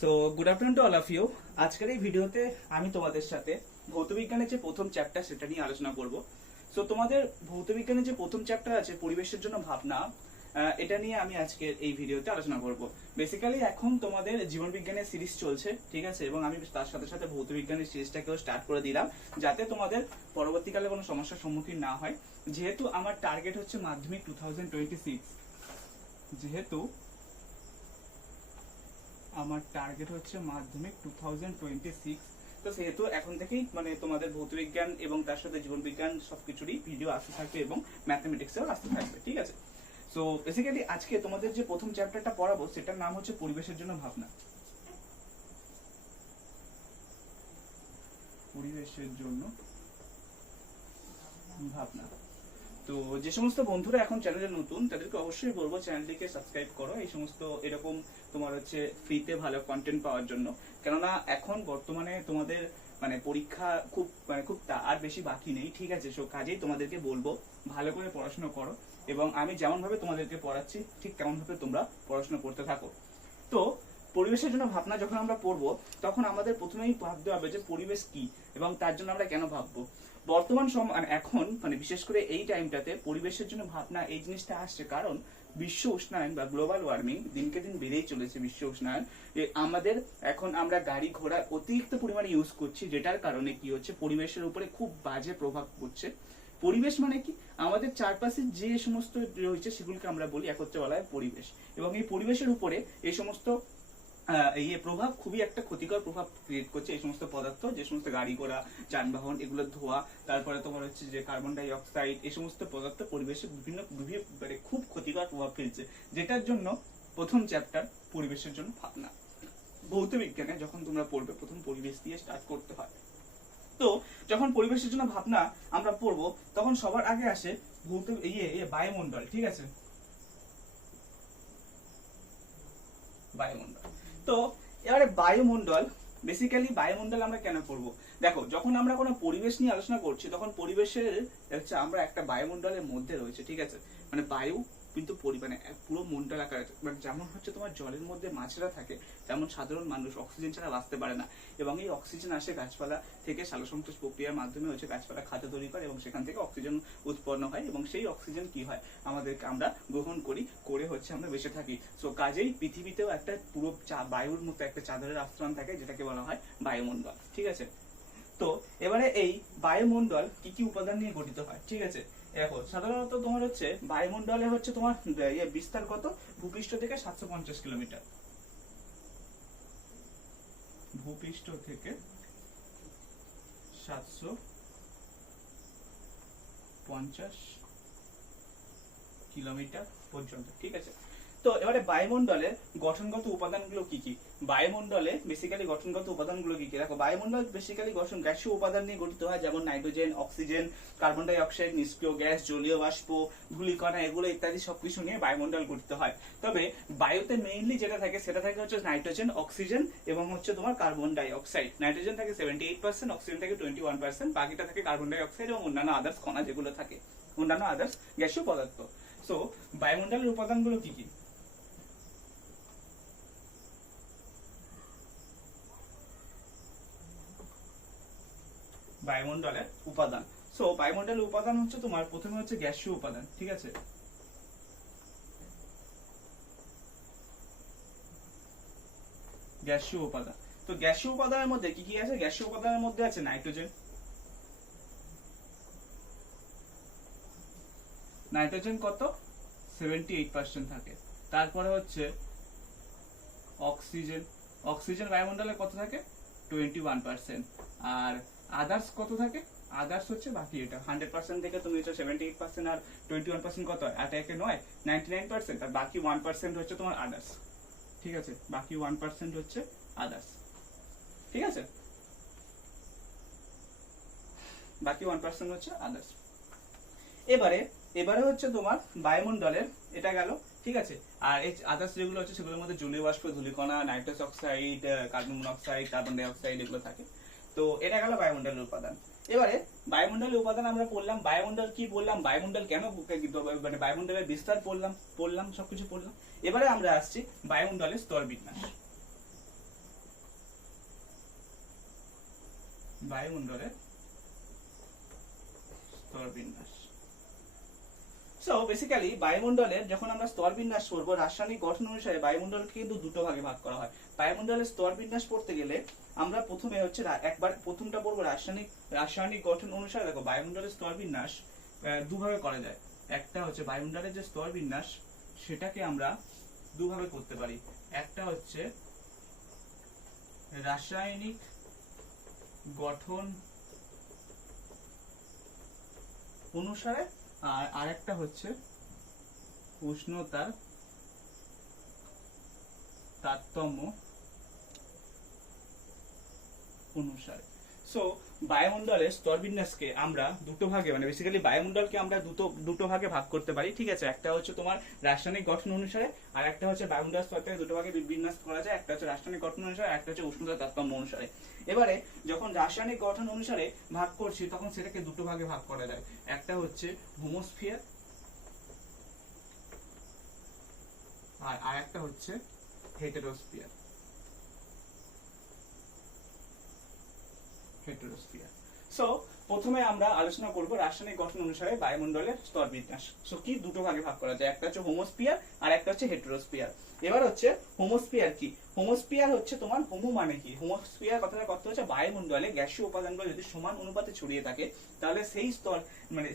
So good afternoon to all of you. আজকের এই ভিডিওতে আমি তোমাদের সাথে ভৌতবিজ্ঞানের যে প্রথম চ্যাপ্টার সেটা নিয়ে আলোচনা করব। সো তোমাদের ভৌতবিজ্ঞানের যে প্রথম চ্যাপ্টার আছে পরিবেশের জন্য ভাবনা, এটা নিয়ে আমি আজকের এই ভিডিওতে আলোচনা করব। বেসিক্যালি এখন তোমাদের জীবন বিজ্ঞানের সিরিজ চলছে, ঠিক আছে, এবং আমি তার সাথে সাথে ভৌতবিজ্ঞানের সিরিজটাকেও স্টার্ট করে দিলাম যাতে তোমাদের পরবর্তীকালে কোনো সমস্যার সম্মুখীন না হয়। যেহেতু আমার টার্গেট হচ্ছে মাধ্যমিক 2026, যেহেতু আমার টার্গেট হচ্ছে মাধ্যমিক 2026, তো সেহেতু এখন থেকেই মানে তোমাদের ভৌতবিজ্ঞান এবং তার সাথে জীবন বিজ্ঞান সবকিছুরই ভিডিও আসতে থাকবে এবং ম্যাথমেটিক্সেও আসতে থাকবে, ঠিক আছে। সো বেসিক্যালি আজকে তোমাদের যে প্রথম চ্যাপ্টারটা পড়াবো সেটার নাম হচ্ছে পরিবেশের জন্য ভাবনা। পরিবেশের জন্য ভাবনা। তো যে সমস্ত বন্ধুরা এখন চ্যানেলে নতুন তাদেরকে অবশ্যই বলবো চ্যানেলটিকে সাবস্ক্রাইব করো এই সমস্ত এরকম তোমার হচ্ছে ফ্রিতে ভালো কন্টেন্ট পাওয়ার জন্য। কেননা এখন বর্তমানে তোমাদের মানে পরীক্ষা খুব আর বেশি বাকি নেই, ঠিক আছে। সো কাজেই তোমাদেরকে বলবো ভালো করে পড়াশোনা করো এবং আমি যেমন ভাবে তোমাদেরকে পড়াচ্ছি ঠিক তেমন ভাবে তোমরা পড়াশোনা করতে থাকো। তো পরিবেশের জন্য ভাবনা যখন আমরা পড়বো তখন আমাদের প্রথমেই ভাবতে হবে যে পরিবেশ কি এবং তার জন্য আমরা কেন ভাববো। বর্তমান সময় এখন মানে বিশেষ করে এই টাইমটাতে পরিবেশের জন্য ভাবনা এই জিনিসটা আসছে কারণ বিশ্ব উষ্ণায়ন বা গ্লোবাল ওয়ার্মিং দিনকে দিন বেড়েই চলেছে। বিশ্ব উষ্ণায়ন আমাদের এখন আমরা গাড়ি ঘোড়া অতিরিক্ত পরিমাণে ইউজ করছি, যেটার কারণে কি হচ্ছে পরিবেশের উপরে খুব বাজে প্রভাব পড়ছে। পরিবেশ মানে কি আমাদের চারপাশে যে সমস্ত রয়েছে সেগুলোকে আমরা বলি একত্রে বলা হয় পরিবেশ, এবং এই পরিবেশের উপরে এই সমস্ত এই প্রভাব খুবই একটা ক্ষতিকর প্রভাব ক্রিয়েট করছে। এই সমস্ত পদার্থ যে সমস্ত গাড়ি ঘোড়া যানবাহন এগুলোর ধোঁয়া, তারপরে তোমার হচ্ছে যে কার্বন ডাই অক্সাইড, এই সমস্ত পদার্থ পরিবেশে বিভিন্ন মানে খুব ক্ষতিকর প্রভাব ফেলছে, যেটার জন্য প্রথম চ্যাপ্টার পরিবেশের জন্য ভাবনা। ভৌত বিজ্ঞানে যখন তোমরা পড়বে প্রথম পরিবেশ দিয়ে স্টার্ট করতে হয়। তো যখন পরিবেশের জন্য ভাবনা আমরা পড়বো তখন সবার আগে আসে ভৌত বায়ুমণ্ডল, ঠিক আছে, বায়ুমণ্ডল। তো এবারে বায়ুমণ্ডল, বেসিক্যালি বায়ুমণ্ডল আমরা কেন পড়বো? দেখো যখন আমরা কোনো পরিবেশ নিয়ে আলোচনা করছি তখন পরিবেশের হচ্ছে আমরা একটা বায়ুমণ্ডলের মধ্যে রয়েছে, ঠিক আছে। মানে বায়ু কিন্তু মানে পুরো মন্ডল আকারে, মানে যেমন হচ্ছে তোমার জলের মধ্যে মাছেরা থাকে তেমন সাধারণ মানুষ অক্সিজেন ছাড়া বাঁচতে পারে না, এবং এই অক্সিজেন আসে গাছপালা থেকে সালোকসংশ্লেষ প্রক্রিয়ার মাধ্যমে হচ্ছে গাছপালা খাদ্য তৈরি করে এবং সেখান থেকে অক্সিজেন উৎপন্ন হয় এবং সেই অক্সিজেন কি হয় আমাদেরকে আমরা গ্রহণ করে হচ্ছে আমরা বেঁচে থাকি। সো কাজেই পৃথিবীতেও একটা পুরো বায়ুর মতো একটা চাদরের আস্তরণ থাকে যেটাকে বলা হয় বায়ুমণ্ডল, ঠিক আছে। তো এবারে এই বায়ুমণ্ডল কি কি উপাদান নিয়ে গঠিত হয়, ঠিক আছে। দেখো সাধারণত তোমার হচ্ছে বায়ুমণ্ডলে হচ্ছে তোমার বিস্তার কত, ভূপৃষ্ঠ থেকে 750 কিলোমিটার, ভূপৃষ্ঠ থেকে 750 কিলোমিটার পর্যন্ত, ঠিক আছে। তো এবারে বায়ুমণ্ডলের গঠনগত উপাদানগুলো কি কি? বায়ুমণ্ডলে বেসিক্যালি গঠনগত উপাদানগুলো কি কি? দেখো বায়ুমণ্ডল বেসিক্যালি গ্যাসীয় উপাদান নিয়ে গঠিত হয়, যেমন nitrogen, oxygen, carbon die oxide, নিষ্ক্রিয় গ্যাস, জলীয় বাষ্প, ধূলিকণা, এগুলো ইত্যাদি সবকিছু নিয়ে বায়ুমণ্ডল গঠিত হয়। তবে বায়ুতে মেইনলি যেটা থাকে সেটা থাকে হচ্ছে নাইট্রোজেন, অক্সিজেন এবং হচ্ছে তোমার কার্বন ডাই অক্সাইড। নাইট্রোজেন থাকে 78%, অক্সিজেন থাকে 21%, বাকিটা থাকে কার্বন ডাই অক্সাইড এবং অন্যান্য আদার্স কণা যেগুলো থাকে, অন্যান্য আদার্স গ্যাসীয় পদার্থ। সো বায়ুমণ্ডলের উপাদানগুলো কি কি? বায়ুমণ্ডলের উপাদান। সো বায়ুমণ্ডলের উপাদান হচ্ছে তোমার প্রথমে হচ্ছে গ্যাসীয় উপাদান, ঠিক আছে। গ্যাসীয় উপাদান। তো গ্যাসীয় উপাদানের মধ্যে কি কি আছে? গ্যাসীয় উপাদানের মধ্যে আছে নাইট্রোজেন, নাইট্রোজেন কত 78% থাকে। তারপরে হচ্ছে অক্সিজেন, অক্সিজেন বায়ুমণ্ডলে কত থাকে 21%। আর আদার্স কত থাকে? আদার্স হচ্ছে বাকি এটা 100% থেকে তুমি হচ্ছে 78% আর 21% কত হয়? 8 একে 9, 99%, আর বাকি 1% হচ্ছে তোমার আদার্স, ঠিক আছে। বাকি 1% হচ্ছে আদার্স, ঠিক আছে। বাকি 1% হচ্ছে আদার্স। এবারে হচ্ছে তোমার বায়ুমণ্ডলের এটা গেল, ঠিক আছে। আর এই আদার্স যেগুলো হচ্ছে সেগুলোর মধ্যে জলীয় বাষ্প, ধূলিকণা, nitrous oxide, carbon monoxide, carbon dioxide এগুলো থাকে। তো এটা গেল বায়ুমণ্ডলের উপাদান। এবারে বায়ুমণ্ডলের উপাদান আমরা পড়লাম, বায়ুমণ্ডল কি বললাম, বায়ুমণ্ডল কেন মানে বায়ুমণ্ডলের বিস্তার পড়লাম সবকিছু পড়লাম। এবারে আমরা আসছি বায়ুমণ্ডলের স্তর বিন্যাস। বায়ুমণ্ডলের স্তরবিন্যাস। সো বেসিক্যালি বায়ুমণ্ডলের যখন আমরা স্তরবিন্যাস পড়বো, রাসায়নিক গঠন অনুসারে বায়ুমণ্ডলকে কিন্তু দুটো ভাগে ভাগ করা হয়। বায়ুমণ্ডলের স্তরবিন্যাস পড়তে গেলে আমরা প্রথমে হচ্ছে একবার প্রথমটা পড়বো রাসায়নিক গঠন অনুসারে। দেখো বায়ুমণ্ডলের স্তরবিন্যাস দুভাবে করা যায়। একটা হচ্ছে বায়ুমণ্ডলের যে স্তরবিন্যাস সেটাকে আমরা দুভাবে করতে পারি। একটা হচ্ছে রাসায়নিক গঠন অনুসারে, আর আরেকটা হচ্ছে উষ্ণতার তারতম্য অনুসারে। সো বায়ুমণ্ডলের স্তরবিন্যাসকে আমরা দুটো ভাগে, মানে বেসিক্যালি বায়ুমণ্ডলকে আমরা দুটো ভাগে ভাগ করতে পারি, ঠিক আছে। একটা হচ্ছে তোমার রাসায়নিক গঠন অনুসারে, আর একটা হচ্ছে বায়ুমণ্ডল স্তরটাকে দুটো ভাগে বিন্যাস করা যায়। একটা হচ্ছে রাসায়নিক গঠন অনুসারে, একটা হচ্ছে উষ্ণতার তারতম্য অনুসারে। এবারে যখন রাসায়নিক গঠন অনুসারে ভাগ করছি তখন সেটাকে দুটো ভাগে ভাগ করা যায়। একটা হচ্ছে হোমোস্ফিয়ার, আর আরেকটা হচ্ছে হেটেরোস্ফিয়ার। সো প্রথমে আমরা আলোচনা করব রাসায়নিক গঠন অনুসারে বায়ুমণ্ডলের স্তরবিন্যাস। সো কি দুটো ভাগে ভাগ করা যায়, একটা হচ্ছে হোমোস্ফিয়ার আর একটা হচ্ছে হেটেরোস্ফিয়ার। এবার হচ্ছে হোমোস্ফিয়ার কি। হোমোস্ফিয়ার হচ্ছে তোমার, হোমো মানে কি, হোমোস্ফিয়ার কথাটার অর্থ হচ্ছে বায়ুমণ্ডলে গ্যাসীয় উপাদানগুলো যদি সমান অনুপাতে ছড়িয়ে থাকে তাহলে সেই স্তর, মানে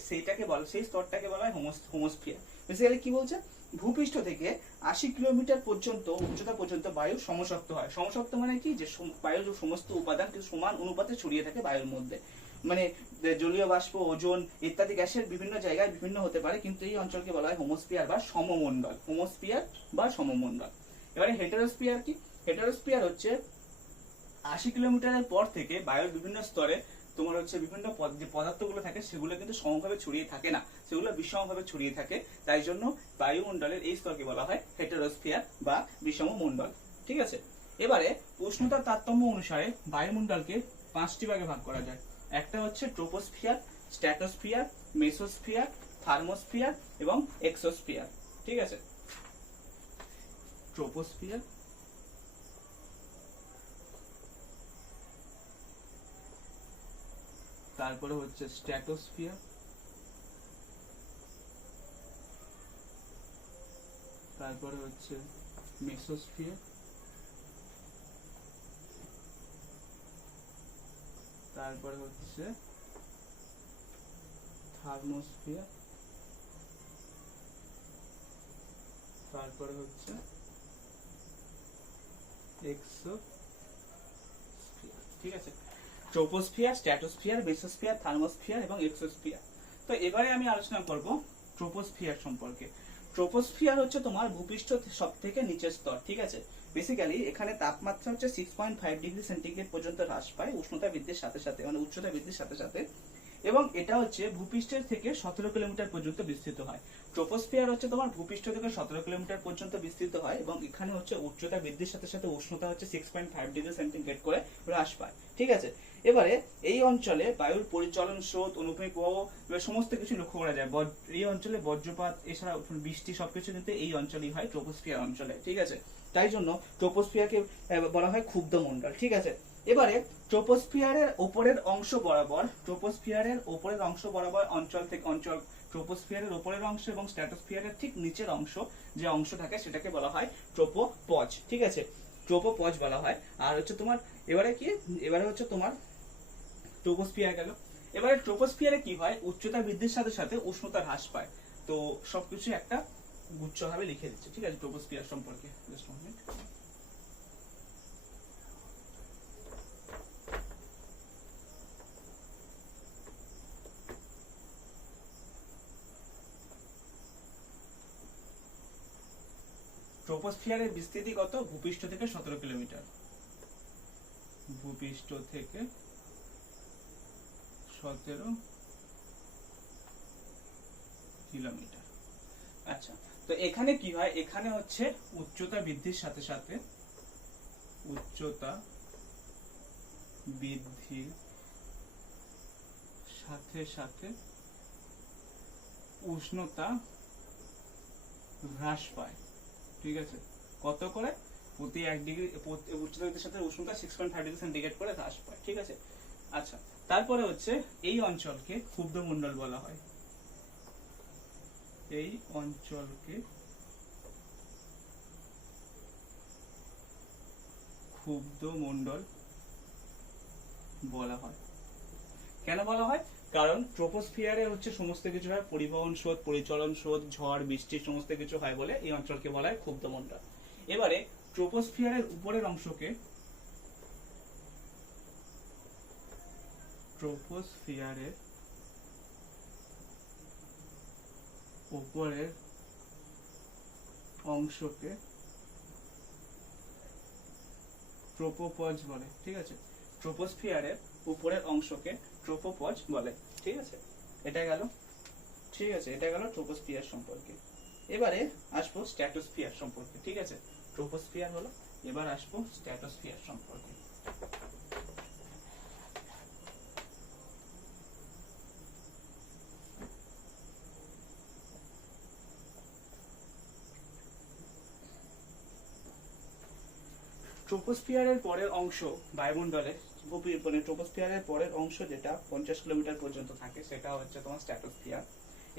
সেই স্তরটাকে বলা হয় হোমোস্ফিয়ার। বেসিক্যালি কি বলছে, ভূপৃষ্ঠ থেকে 80 কিলোমিটার পর্যন্ত উচ্চতা পর্যন্ত বায়ু সমসত্ব হয়। সমসত্ব মানে কি, যে বায়ুর সমস্ত উপাদান কিন্তু সমান অনুপাতে ছড়িয়ে থাকে বায়ুর মধ্যে। মানে জলীয় বাষ্প, ওজোন ইত্যাদি গ্যাসের বিভিন্ন জায়গায় বিভিন্ন হতে পারে, কিন্তু এই অঞ্চলকে বলা হয় হোমোস্ফিয়ার বা সমমণ্ডল। হোমোস্ফিয়ার বা সমমণ্ডল। এবারে হেটেরোস্ফিয়ার কি। হেটেরোস্ফিয়ার হচ্ছে 80 কিলোমিটারের পর থেকে বায়ুর বিভিন্ন স্তরে তোমার হচ্ছে বিভিন্ন যে পদার্থগুলো থাকে সেগুলো কিন্তু সমভাবে ছড়িয়ে থাকে না, সেগুলো বিষমভাবে ছড়িয়ে থাকে। তাই জন্য বায়ুমণ্ডলের এই স্তরকে বলা হয় হেটেরোস্ফিয়ার বা বিষম মণ্ডল, ঠিক আছে। এবারে উষ্ণতার তারতম্য অনুসারে বায়ুমণ্ডলকে 5টি ভাগে ভাগ করা যায়। একটা হচ্ছে ট্রোপোস্ফিয়ার, স্ট্র্যাটোস্ফিয়ার, মেসোস্ফিয়ার, থার্মোস্ফিয়ার এবং এক্সোস্ফিয়ার, ঠিক আছে। ট্রোপোস্ফিয়ার, তারপরে হচ্ছে স্ট্র্যাটোস্ফিয়ার, তারপরে হচ্ছে মেসোস্ফিয়ার, তারপরে হচ্ছে থার্মোস্ফিয়ার, তারপরে হচ্ছে এক্সোস্ফিয়ার, ঠিক আছে। ট্রোপোস্ফিয়ার, স্ট্র্যাটোস্ফিয়ার, মেসোস্ফিয়ার, থার্মোস্ফিয়ার এবং এক্সোস্ফিয়ার। তো এবারে আমি আলোচনা করব ট্রোপোস্ফিয়ার সম্পর্কে। ট্রোপোস্ফিয়ার হচ্ছে তোমার ভূপৃষ্ঠ সব থেকে নিচের স্তর, ঠিক আছে। বেসিক্যালি এখানে তাপমাত্রা হচ্ছে 6.5 ডিগ্রি সেন্টিগ্রেড পর্যন্ত হ্রাস পায় উষ্ণতা বৃদ্ধির সাথে সাথে, মানে উচ্চতা বৃদ্ধির সাথে সাথে, এবং এটা হচ্ছে ভূপৃষ্ঠের থেকে 17 কিলোমিটার পর্যন্ত বিস্তৃত হয়। ট্রোপোস্ফিয়ার হচ্ছে তোমার ভূপৃষ্ঠ থেকে 17 কিলোমিটার পর্যন্ত বিস্তৃত হয় এবং এখানে হচ্ছে উচ্চতা বৃদ্ধির সাথে সাথে উষ্ণতা হচ্ছে 6.5 ডিগ্রি সেন্টিগ্রেড করে হ্রাস পায়, ঠিক আছে। এবারে এই অঞ্চলে বায়ুর পরিচলন, স্রোত, অনুভূমিক প্রবাহ সমস্ত কিছু লক্ষ্য করা যায়। এই অঞ্চলে বজ্রপাত এছাড়া বৃষ্টি সবকিছু কিন্তু এই অঞ্চলেই হয়, ট্রোপোস্ফিয়ার অঞ্চলে, ঠিক আছে। তাই জন্য ট্রোপোস্ফিয়ারকে বলা হয় ক্ষুব্ধ মণ্ডল, ঠিক আছে। এবারে ট্রোপোস্ফিয়ারের উপরের অংশ বরাবর, অঞ্চল থেকে অঞ্চল, ট্রোপোস্ফিয়ারের উপরের অংশ এবং স্ট্র্যাটোস্ফিয়ারের ঠিক নিচের অংশ যে অংশ থাকে সেটাকে বলা হয় ট্রোপোপজ, ঠিক আছে। ট্রোপোপজ বলা হয়। আর হচ্ছে তোমার এবারে হচ্ছে তোমার ট্রোপোস্ফিয়ার গেল। এবারে ট্রোপোস্ফিয়ারে কি হয়, উচ্চতা বৃদ্ধির সাথে সাথে উষ্ণতা হ্রাস পায়। তো সবকিছু একটা গুচ্ছভাবে লিখে দিচ্ছে, ঠিক আছে, ট্রোপোস্ফিয়ার সম্পর্কে। Just 1 minute. ট্রোপোস্ফিয়ারের বিস্তৃতি কত, ভূপৃষ্ঠ থেকে 17 কিলোমিটার, ভূপৃষ্ঠ থেকে 17 কিলোমিটার। আচ্ছা, তো এখানে কি হয়, এখানে হচ্ছে উচ্চতা বৃদ্ধির সাথে সাথে উষ্ণতা হ্রাস পায়, ঠিক আছে। কত করে, প্রতি 1 ডিগ্রি উচ্চতা বৃদ্ধির সাথে উষ্ণতা 6.5 ডিগ্রি সেন্টিগ্রেড করে হ্রাস পায়, ঠিক আছে। আচ্ছা, তারপরে হচ্ছে এই অঞ্চলকে ক্ষুব্ধমণ্ডল বলা হয়। এই অঞ্চলকে ক্ষুব্ধমণ্ডল বলা হয়। কেন বলা হয়? কারণ ট্রোপোস্ফিয়ারে হচ্ছে সমস্ত কিছু হয়, পরিবহন স্রোত, পরিচলন স্রোত, ঝড় বৃষ্টি সমস্ত কিছু হয় বলে এই অঞ্চলকে বলা হয় ক্ষুব্ধমণ্ডল। এবারে ট্রোপোস্ফিয়ারের উপরের অংশকে ট্রোপোস্ফিয়ারের উপরের অংশকে ট্রোপোপজ বলে। ঠিক আছে, ট্রোপোস্ফিয়ারের উপরের অংশকে ট্রোপোপজ বলে। ঠিক আছে, এটা গেল। ঠিক আছে, এটা গেল ট্রোপোস্ফিয়ার সম্পর্কে। এবারে আসবো স্ট্র্যাটোস্ফিয়ার সম্পর্কে। ঠিক আছে, ট্রোপোস্ফিয়ার হলো, এবার আসবো স্ট্র্যাটোস্ফিয়ার সম্পর্কে। ট্রোপোস্ফিয়ারের পরের অংশ বায়ুমণ্ডলে, মানে ট্রোপোস্ফিয়ারের পরের অংশ যেটা 50 কিলোমিটার পর্যন্ত থাকে সেটা হচ্ছে তোমার স্ট্র্যাটোস্ফিয়ার।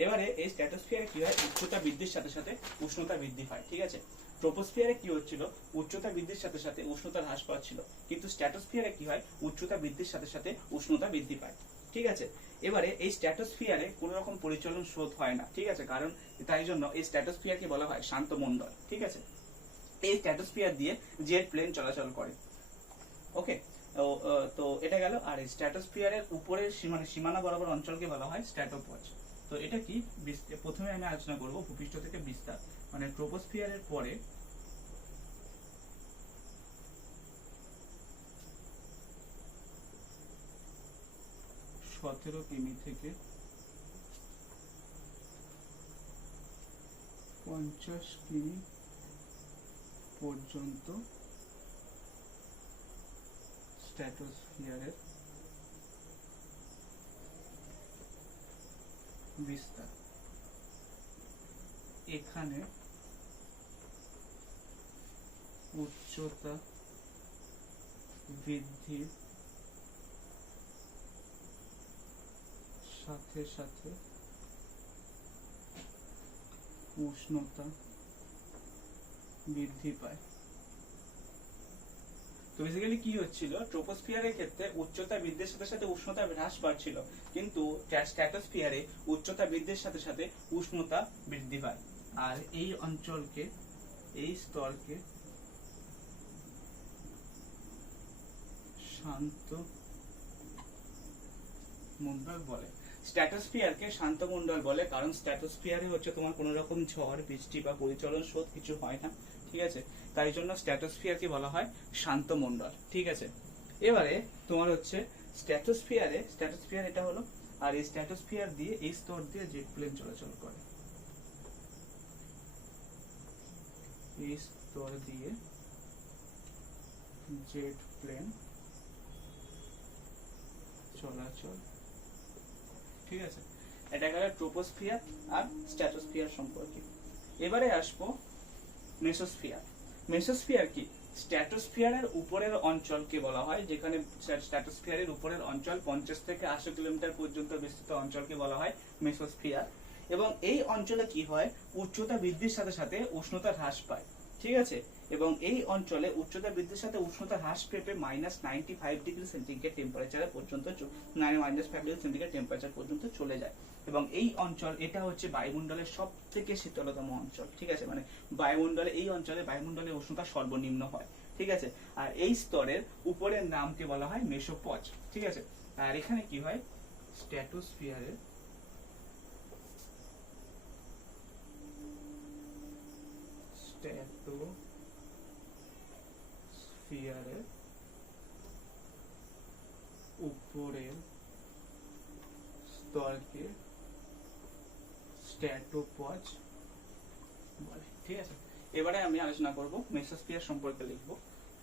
এবারে এই স্ট্র্যাটোস্ফিয়ারে কি হয়, উচ্চতা বৃদ্ধির সাথে সাথে উষ্ণতা বৃদ্ধি পায়। ঠিক আছে, ট্রোপোস্ফিয়ারে কি হচ্ছিল, উচ্চতা বৃদ্ধির সাথে সাথে উষ্ণতা হ্রাস পাচ্ছিল, কিন্তু স্ট্র্যাটোস্ফিয়ারে কি হয়, উচ্চতা বৃদ্ধির সাথে সাথে উষ্ণতা বৃদ্ধি পায়। ঠিক আছে, এবারে এই স্ট্র্যাটোস্ফিয়ারে কোন রকম পরিচলন স্রোত হয় না। ঠিক আছে, কারণ তাই জন্য এই স্ট্র্যাটোস্ফিয়ারকে বলা হয় শান্ত মণ্ডল। ঠিক আছে, এই স্ট্র্যাটোস্ফিয়ার দিয়ে জেট প্লেন চলাচল করে। ওকে, তো এটা গেল। আর এই স্ট্র্যাটোস্ফিয়ারের উপরের সীমানা বরাবর অঞ্চলকে বলা হয় স্ট্র্যাটোপজ। তো এটা কি, প্রথমে আমি আলোচনা করব ভূপৃষ্ঠ থেকে বিস্তার, মানে ট্রোপোস্ফিয়ারের পরে 17 কিমি থেকে 50 কিমি পর্যন্ত স্ট্র্যাটোস্ফিয়ারের বিস্তার। এখানে উচ্চতা বৃদ্ধির সাথে সাথে উষ্ণতা বৃদ্ধি পায়। তো বেসিক্যালি কি হচ্ছিল, ট্রোপোস্ফিয়ারের ক্ষেত্রে উচ্চতা বৃদ্ধির সাথে সাথে উষ্ণতা হ্রাস পাচ্ছিল, কিন্তু স্ট্র্যাটোস্ফিয়ারে উচ্চতা বৃদ্ধির সাথে সাথে উষ্ণতা বৃদ্ধি পায়। আর এই অঞ্চলকে, এই স্তরকে শান্ত মণ্ডল বলে। স্ট্র্যাটোস্ফিয়ারকে শান্ত মণ্ডল বলে কারণ স্ট্র্যাটোস্ফিয়ারে হচ্ছে তোমার কোনো রকম ঝড় বৃষ্টি বা পরিচলন স্রোত কিছু হয় না। ঠিক আছে, তাই জন্য স্ট্র্যাটোস্ফিয়ারকে বলা হয় শান্ত মণ্ডল। ঠিক আছে, এবারে তোমার হচ্ছে স্ট্র্যাটোস্ফিয়ার এটা হলো, আর এই স্ট্র্যাটোস্ফিয়ার দিয়ে এই স্তর দিয়ে জেট প্লেন চলাচল করে। এই স্তর দিয়ে জেট প্লেন চলাচল। ঠিক আছে, এটা গেল ট্রোপোস্ফিয়ার আর স্ট্র্যাটোস্ফিয়ার সম্পর্কে। এবারে আসবো মেসোস্ফিয়ার। মেসোস্ফিয়ার কি, স্ট্র্যাটোস্ফিয়ারের উপরের অঞ্চলকে বলা হয়, যেখানে স্ট্র্যাটোস্ফিয়ারের উপরের অঞ্চল 50 থেকে 80 কিলোমিটার পর্যন্ত বিস্তৃত অঞ্চলকে বলা হয় মেসোস্ফিয়ার। এবং এই অঞ্চলে কি হয়, উচ্চতা বৃদ্ধির সাথে সাথে উষ্ণতা হ্রাস পায়। ঠিক আছে, এবং এই অঞ্চলে উচ্চতা বৃদ্ধির সাথে উষ্ণতা হ্রাস পেয়ে -95 ডিগ্রি সেন্টিগ্রেড টেম্পারেচার পর্যন্ত -5 ডিগ্রি সেন্টিগ্রেড টেম্পারেচার পর্যন্ত চলে যায়। এবং এই অঞ্চল, এটা হচ্ছে বায়ুমণ্ডলের সব থেকে শীতলতম অঞ্চল। ঠিক আছে, মানে বায়ুমণ্ডলে, এই অঞ্চলে বায়ুমণ্ডলের উষ্ণতা সর্বনিম্ন হয়। ঠিক আছে, আর এই স্তরের উপরের নামকে বলা হয় মেসোপজ। ঠিক আছে, আর এখানে কি হয়, স্ট্র্যাটোস্ফিয়ারের উপরের স্তরকে স্ট্র্যাটোপজ বলে। ঠিক আছে, এবারে আমি আলোচনা করব মেসোস্ফিয়ার সম্পর্কে লিখব।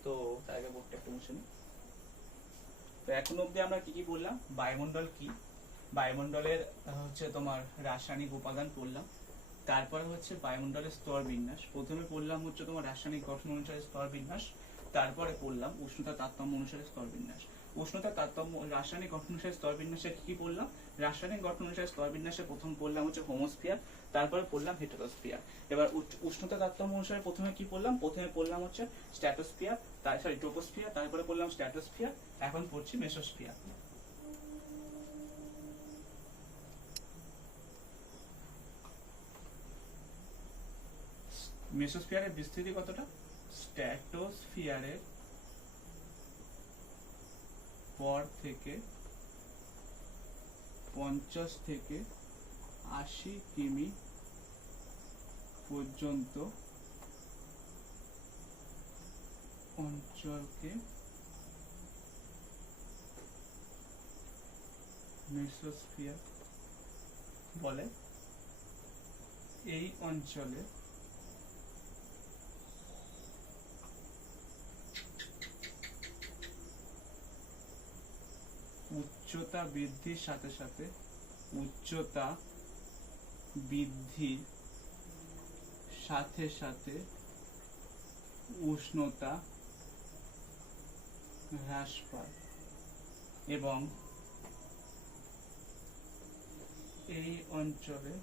তো তার আগে বোর্ডটা একটু মুছে নিই। তো এখন অবধি আমরা কি কি বললাম, বায়ুমণ্ডল কি, বায়ুমণ্ডলের হচ্ছে তোমার রাসায়নিক উপাদান পড়লাম, তারপরে হচ্ছে বায়ুমণ্ডলের স্তর বিন্যাস। প্রথমে পড়লাম হচ্ছে তোমার রাসায়নিক গঠন অনুসারে স্তর বিন্যাস, তারপরে পড়লাম উষ্ণতা তারতম্য অনুসারে স্তর বিন্যাস। উষ্ণতা তারতম্য রাসায়নিক গঠন অনুসারে স্তর বিন্যাসে কি পড়লাম? রাসায়নিক গঠন অনুসারে স্তর বিন্যাসে প্রথম পড়লাম হচ্ছে হোমোস্ফিয়ার, তারপরে পড়লাম হেটেরোস্ফিয়ার। এবার উষ্ণতা তারতম্য অনুসারে প্রথমে কি পড়লাম? প্রথমে পড়লাম হচ্ছে স্ট্র্যাটোস্ফিয়ার, ট্রোপোস্ফিয়ার, তারপরে পড়লাম স্ট্র্যাটোস্ফিয়ার, এখন পড়ছি মেসোস্ফিয়ার। মেসোস্ফিয়ারের বিস্তৃতি কতটা? স্ট্র্যাটোস্ফিয়ারের পর থেকে 50 থেকে 80 কিমি পর্যন্ত অঞ্চলকে মেসোস্ফিয়ার বলে। এই অঞ্চলে উচ্চতা বৃদ্ধির সাথে সাথে উষ্ণতা হ্রাস পায় এবং এই অঞ্চলে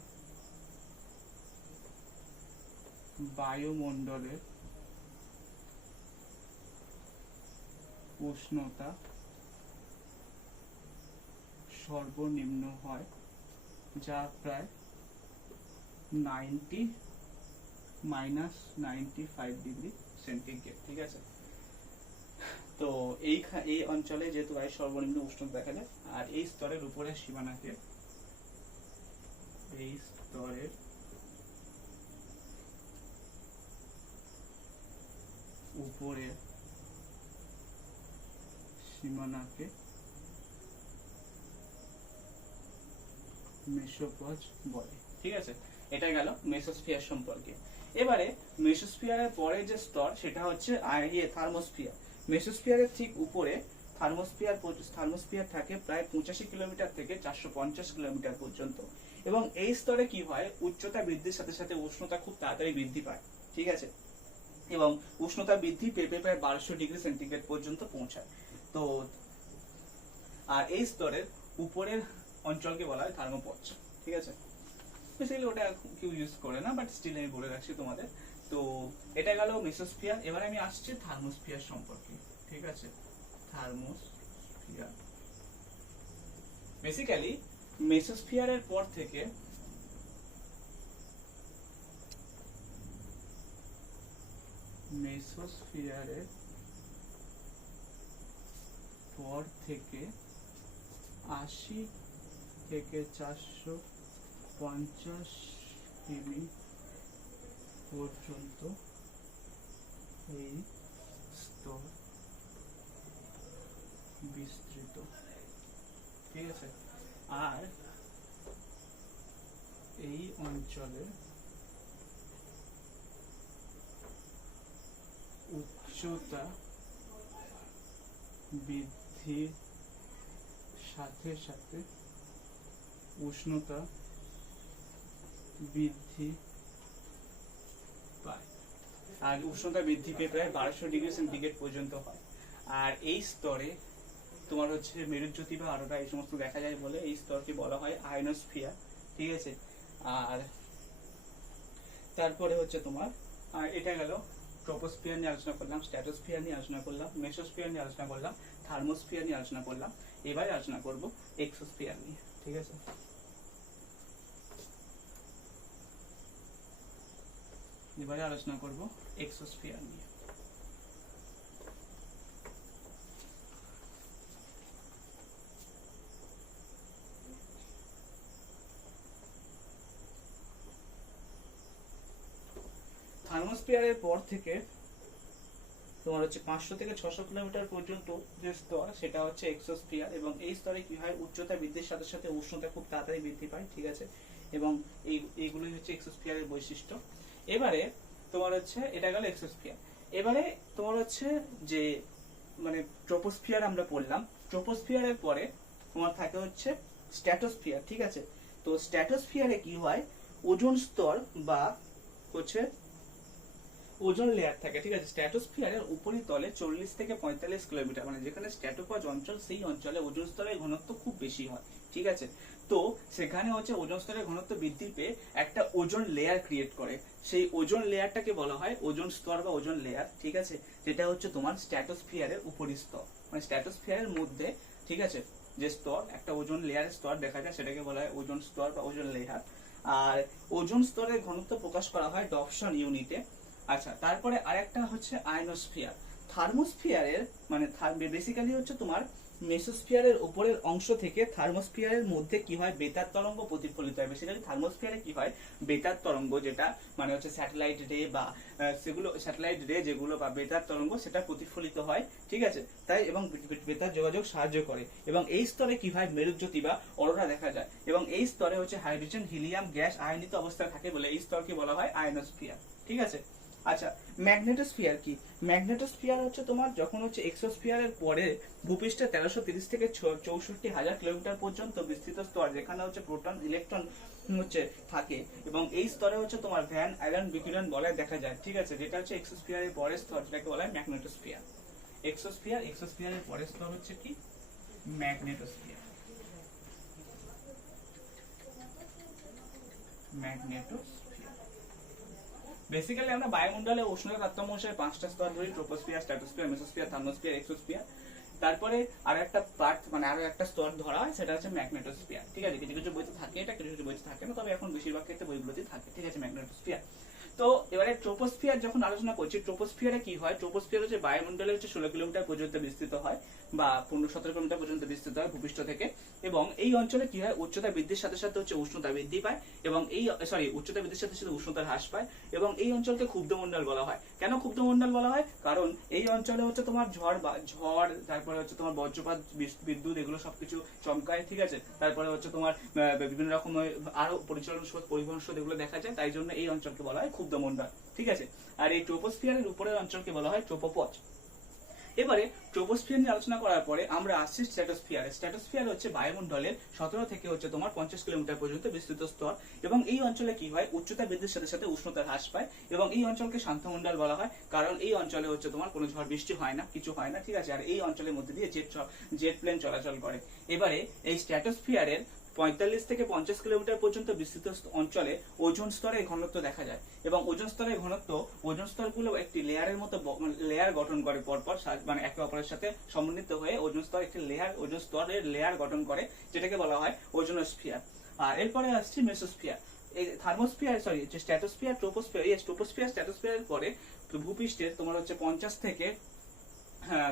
বায়ুমণ্ডলের উষ্ণতা সর্বনিম্ন হয়, যা প্রায় -95 ডিগ্রি সেন্টিগ্রেড। ঠিক আছে, তো এই অঞ্চলে যেহেতু বায়ু সর্বনিম্ন উষ্ণতা দেখা যায়, আর এই স্তরের উপরের সীমানাকে মেসোপজ বলে। ঠিক আছে, এটা গেল মেসোস্ফিয়ার সম্পর্কে। এবারে মেসোস্ফিয়ারের পরে যে স্তর সেটা হচ্ছে থার্মোস্ফিয়ার। মেসোস্ফিয়ারের ঠিক উপরে থার্মোস্ফিয়ার থাকে প্রায় 85 কিলোমিটার থেকে 450 কিলোমিটার পর্যন্ত, এবং এই স্তরে কি হয়? উচ্চতা বৃদ্ধির সাথে সাথে উষ্ণতা খুব তাড়াতাড়ি বৃদ্ধি পায়। ঠিক আছে, এবং উষ্ণতা বৃদ্ধি পেয়ে প্রায় 1200 ডিগ্রি সেন্টিগ্রেড পর্যন্ত পৌঁছায়। তো আর এই স্তরের উপরের অঞ্চলকে বলা হয় থার্মোপজ। ঠিক আছে, বেসিক্যালি ওটা কেউ ইউজ করে না, বাট স্টিল আমি বলে রাখছি তোমাদের। তো এটা গেল মেসোস্ফিয়ার। এবার আমি আসছি থার্মোস্ফিয়ার সম্পর্কে। ঠিক আছে, থার্মোস্ফিয়ার বেসিক্যালি মেসোস্ফিয়ারের পর থেকে পর থেকে 80 থেকে 450 কিমি পর্যন্ত এই স্তর বিস্তৃত। ঠিক আছে, আর এই অঞ্চলে উচ্চতা বৃদ্ধির সাথে সাথে উষ্ণতা বৃদ্ধি পায়, আর উষ্ণতা বৃদ্ধি পেয়ে প্রায় 1200 ডিগ্রি সেন্টিগ্রেড পর্যন্ত হয়। আর এই স্তরে তোমার হচ্ছে মেরুজ্যোতি বা আরোরা এই সমস্ত দেখা যায় বলে এই স্তরকে বলা হয় আয়নোস্ফিয়ার। ঠিক আছে, আর তারপরে হচ্ছে তোমার এটা গেল ট্রোপোস্ফিয়ার নিয়ে আলোচনা করলাম, স্ট্র্যাটোস্ফিয়ার নিয়ে আলোচনা করলাম, মেসোস্ফিয়ার নিয়ে আলোচনা করলাম, থার্মোস্ফিয়ার নিয়ে আলোচনা করলাম। এবারে আলোচনা করব এক্সোস্ফিয়ার নিয়ে। ঠিক আছে, এবারে আলোচনা করব এক্সোস্ফিয়ার নিয়ে। থার্মোস্ফিয়ারের পর থেকে তোমার হচ্ছে 500 থেকে 600 কিলোমিটার পর্যন্ত যে স্তর সেটা হচ্ছে এক্সোস্ফিয়ার, এবং এই স্তরে কি হয়? উচ্চতা বৃদ্ধির সাথে সাথে উষ্ণতা খুব তাড়াতাড়ি বৃদ্ধি পায়। ঠিক আছে, এবং এইগুলোই হচ্ছে এক্সোস্ফিয়ারের বৈশিষ্ট্য। এবারে তোমার হচ্ছে এটা গেল এক্সোস্ফিয়ার। এবারে তোমার হচ্ছে যে মানে ট্রোপোস্ফিয়ার আমরা পড়লাম, ট্রোপোস্ফিয়ারের পরে তোমার থাকে হচ্ছে স্ট্র্যাটোস্ফিয়ার। ঠিক আছে, তো স্ট্র্যাটোস্ফিয়ারে কি হয়? ওজোন স্তর বা হচ্ছে ওজোন লেয়ার থাকে, ঠিক আছে। স্ট্র্যাটোস্ফিয়ারের উপরিতলে 40 থেকে 45 কিলোমিটার, মানে যেখানে স্ট্র্যাটোপজ অঞ্চল সেই অঞ্চলে ওজোন স্তরের ঘনত্ব খুব বেশি হয়, ঠিক আছে। তো সেখানে হচ্ছে ওজোন স্তরের ঘনত্ব বৃদ্ধি পেয়ে একটা ওজোন লেয়ার ক্রিয়েট করে, সেই ওজোন লেয়ারটাকে বলা হয় ওজোন স্তর বা ওজোন লেয়ার, ঠিক আছে। যেটা হচ্ছে তোমার স্ট্র্যাটোস্ফিয়ারের উপরিস্তর, মানে স্ট্র্যাটোস্ফিয়ারের মধ্যে, ঠিক আছে, যে স্তর, একটা ওজোন লেয়ারের স্তর দেখা যায় সেটাকে বলা হয় ওজোন স্তর বা ওজোন লেয়ার। আর ওজোন স্তরের ঘনত্ব প্রকাশ করা হয় ডপসন ইউনিটে। আচ্ছা, তারপরে আরেকটা হচ্ছে আয়নোস্ফিয়ার। থার্মোস্ফিয়ারের মানে বেসিক্যালি হচ্ছে তোমার মেসোস্ফিয়ারের উপরের অংশ থেকে থার্মোস্ফিয়ারের মধ্যে কি হয়, বেতার তরঙ্গ প্রতিফলিত হয়। বেসিক্যালি থার্মোস্ফিয়ারে কি হয়, বেতার তরঙ্গ, যেটা মানে হচ্ছে স্যাটেলাইট রে বা সেগুলো স্যাটেলাইট রে যেগুলো বা বেতার তরঙ্গ, সেটা প্রতিফলিত হয়, ঠিক আছে। তাই এবং বেতার যোগাযোগ সাহায্য করে, এবং এই স্তরে কি হয়, মেরুজ্যোতি বা অরোরা দেখা যায়, এবং এই স্তরে হচ্ছে হাইড্রোজেন হিলিয়াম গ্যাস আয়নিত অবস্থায় থাকে বলে এই স্তরকে বলা হয় আয়নোস্ফিয়ার, ঠিক আছে। আচ্ছা, ম্যাগনেটোস্ফিয়ার কি? ম্যাগনেটোস্ফিয়ার হচ্ছে তোমার যখন হচ্ছে এক্সোস্ফিয়ারের পরে ভূপৃষ্ঠে 1330 থেকে 64,000 কিলোমিটার পর্যন্ত বিস্তৃত স্তর, যেখানে হচ্ছে প্রোটন ইলেকট্রন হচ্ছে থাকে, এবং এই স্তরে হচ্ছে তোমার ভ্যান আয়রন বিকিরণ বলয় দেখা যায়, ঠিক আছে। যেটা হচ্ছে এক্সোস্ফিয়ারের পরের স্তর, যেটাকে বলা হয় ম্যাগনেটোস্ফিয়ার। এক্সোস্ফিয়ারের পরের স্তর হচ্ছে কি, ম্যাগনেটোস্ফিয়ার। বেসিক্যালি আমরা বায়ুমণ্ডলে উষ্ণতা তারতম্য অনুসারে 5টা স্তর ধরি, troposphere, stratosphere, mesosphere, thermosphere, exosphere. তারপরে আরো একটা পার্ট মানে আরো একটা স্তর ধরা হয়, সেটা হচ্ছে ম্যাগনেটোস্ফিয়ার, ঠিক আছে। কিছু কিছু বইতে থাকে এটা, কিছু কিছু বইতে থাকে না, তবে এখন বেশিরভাগ ক্ষেত্রে বইগুলোতে থাকে, ঠিক আছে, ম্যাগনেটোস্ফিয়ার। তো এবারে ট্রোপোস্ফিয়ার যখন আলোচনা করছি, ট্রোপোস্ফিয়ারে কি হয়, ট্রোপোস্ফিয়ার হচ্ছে বায়ুমণ্ডলে হচ্ছে 16 কিলোমিটার পর্যন্ত বিস্তৃত হয়, বা 15-17 কিলোমিটার পর্যন্ত বিস্তৃত হয় ভূপৃষ্ঠ থেকে, এবং এই অঞ্চলে কি হয়, উচ্চতা বৃদ্ধির সাথে সাথে হচ্ছে উষ্ণতা বৃদ্ধি পায়, এবং এই উচ্চতা বৃদ্ধির সাথে সাথে উষ্ণতা হ্রাস পায়, এবং এই অঞ্চলকে ক্ষুব্ধমণ্ডল বলা হয়। কেন ক্ষুব্ধমণ্ডল বলা হয়? কারণ এই অঞ্চলে হচ্ছে তোমার ঝড়, তারপরে হচ্ছে তোমার বজ্রপাত, বিদ্যুৎ, এগুলো সবকিছু চমকায়, ঠিক আছে। তারপরে হচ্ছে তোমার বিভিন্ন রকম আরো পরিচালন স্রোত, পরিবহন স্রোত, এগুলো দেখা যায়, তাই জন্য এই অঞ্চলকে বলা হয় ক্ষুব্ধমণ্ডল, ঠিক আছে। আর এই ট্রোপোস্ফিয়ারের উপরের অঞ্চলকে বলা হয় ট্রোপোপজ। এবারে ট্রোপোস্ফিয়ার নিয়ে আলোচনা করার পরে আমরা আসছি স্ট্র্যাটোস্ফিয়ারে। স্ট্র্যাটোস্ফিয়ার হচ্ছে বায়ুমণ্ডলের 17 থেকে হচ্ছে তোমার 50 কিলোমিটার পর্যন্ত বিস্তৃত স্তর, এবং এই অঞ্চলে কি হয়, উচ্চতা বৃদ্ধির সাথে সাথে উষ্ণতা হ্রাস পায়, এবং এই অঞ্চলকে শান্তমণ্ডল বলা হয়, কারণ এই অঞ্চলে হচ্ছে তোমার কোনো ঝড় বৃষ্টি হয় না, কিছু হয় না, ঠিক আছে। আর এই অঞ্চলের মধ্যে দিয়ে জেট প্লেন চলাচল করে। এবারে এই স্ট্র্যাটোস্ফিয়ারের 45 থেকে 50 কিলোমিটার পর্যন্ত বিস্তৃত অঞ্চলে ওজোন স্তরের ঘনত্ব দেখা যায়, এবং ওজোন স্তরের ঘনত্ব, ওজোন স্তরগুলো একটি লেয়ারের মতো লেয়ার গঠন করে পরপর, মানে একে অপরের সাথে সমন্বিত হয়ে ওজোন স্তর একটি ওজোন স্তরের লেয়ার গঠন করে, যেটাকে বলা হয় ওজোনোস্ফিয়ার। আর এরপরে আসছে মেসোস্ফিয়ার। এই থার্মোস্ফিয়ার, যে স্ট্র্যাটোস্ফিয়ার, ট্রোপোস্ফিয়ার, স্ট্র্যাটোস্ফিয়ারের পরে ভূপৃষ্ঠের তোমার হচ্ছে 50 থেকে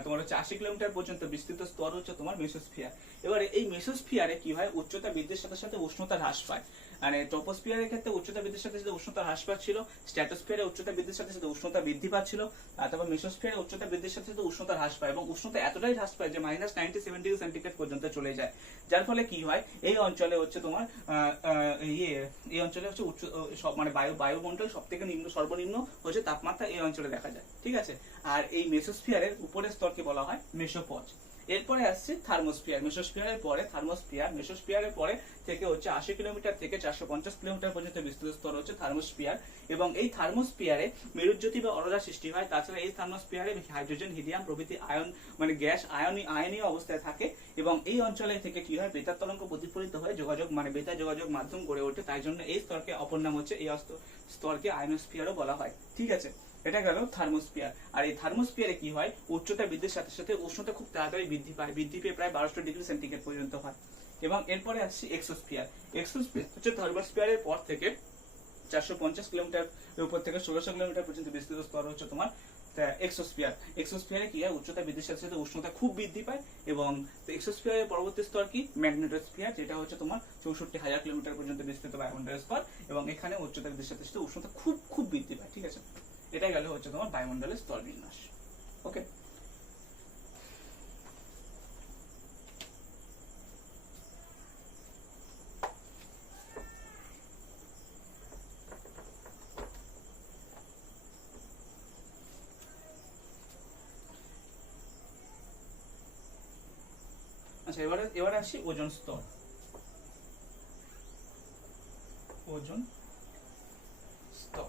তোমার হচ্ছে 80 কিলোমিটার পর্যন্ত বিস্তৃত স্তর হচ্ছে তোমার মেসোস্ফিয়ার। এবারে এই মেসোস্ফিয়ারে কি হয়, উচ্চতা বৃদ্ধির সাথে সাথে উষ্ণতা হ্রাস পায়। মানে ট্রোপোস্ফিয়ারের ক্ষেত্রে উচ্চতা বৃদ্ধির সাথে সাথে উষ্ণতা হ্রাস পাচ্ছিল, স্ট্র্যাটোস্ফিয়ারে উচ্চতা বৃদ্ধির সাথে সাথে উষ্ণতা বৃদ্ধি পাচ্ছিল, আর তারপর মেসোস্ফিয়ারে উচ্চতা বৃদ্ধির সাথে সাথে উষ্ণতা হ্রাস পায়, এবং উষ্ণতা এতটাই হ্রাস পায় যে -97 ডিগ্রি সেন্টিগ্রেড পর্যন্ত চলে যায়। যার ফলে কি হয়, এই অঞ্চলে হচ্ছে তোমার এই অঞ্চলে হচ্ছে মানে বায়ুমণ্ডল সব থেকে সর্বনিম্ন হচ্ছে তাপমাত্রা এই অঞ্চলে দেখা যায়, ঠিক আছে। আর এই মেসোস্ফিয়ারের উপরের স্তরকে বলা হয় মেসোপজ। এরপরে আসছে থার্মোস্ফিয়ার। মেসোস্ফিয়ারের পরে থেকে হচ্ছে 80 কিলোমিটার থেকে 450 কিলোমিটার পর্যন্ত বিস্তৃত স্তর হচ্ছে থার্মোস্ফিয়ার, এবং এই থার্মোস্ফিয়ারে মেরুজ্যোতি বা অরোরা সৃষ্টি হয়। তাছাড়া এই থার্মোস্ফিয়ারে হাইড্রোজেন, হিলিয়াম প্রভৃতি আয়ন মানে গ্যাস আয়নীয় অবস্থায় থাকে, এবং এই অঞ্চলে থেকে কি হয়, বেতার তরঙ্গ প্রতিফলিত হয়ে যোগাযোগ মানে বেতার যোগাযোগ মাধ্যম গড়ে ওঠে, তাই জন্য এই স্তরকে অপর নাম হচ্ছে এই স্তরকে আয়নোস্ফিয়ারও বলা হয়, ঠিক আছে। এটা গেল থার্মোস্ফিয়ার। আর এই থার্মোস্ফিয়ারে কি হয়, উচ্চতা বৃদ্ধির সাথে সাথে উষ্ণতা খুব তাড়াতাড়ি বৃদ্ধি পেয়ে প্রায় 1200 ডিগ্রি সেন্টিগ্রেড পর্যন্ত হয়। এবং এরপরে আসছে এক্সোস্ফিয়ার। এক্সোস্ফিয়ার হচ্ছে থার্মোস্ফিয়ারের পর থেকে 450 কিলোমিটার উপর থেকে 1600 কিলোমিটার পর্যন্ত বিস্তৃত স্তর হচ্ছে তোমার এক্সোস্ফিয়ারে কি হয়, উচ্চতা বৃদ্ধির সাথে সাথে উষ্ণতা খুব বৃদ্ধি পায়, এবং এক্সোস্ফিয়ারের পরবর্তী স্তর কি, ম্যাগনেটোস্ফিয়ার, যেটা হচ্ছে তোমার 64,000 কিলোমিটার পর্যন্ত বিস্তৃত বায়ুমণ্ডলের স্তর, এবং এখানে উচ্চতা বৃদ্ধির সাথে সাথে উষ্ণতা খুব বৃদ্ধি পায়, ঠিক আছে। এটা গেল হচ্ছে তোমার বায়ুমণ্ডলের স্তর বিন্যাস। ওকে, আচ্ছা, এবারে আসি ওজোন স্তর। ওজোন স্তর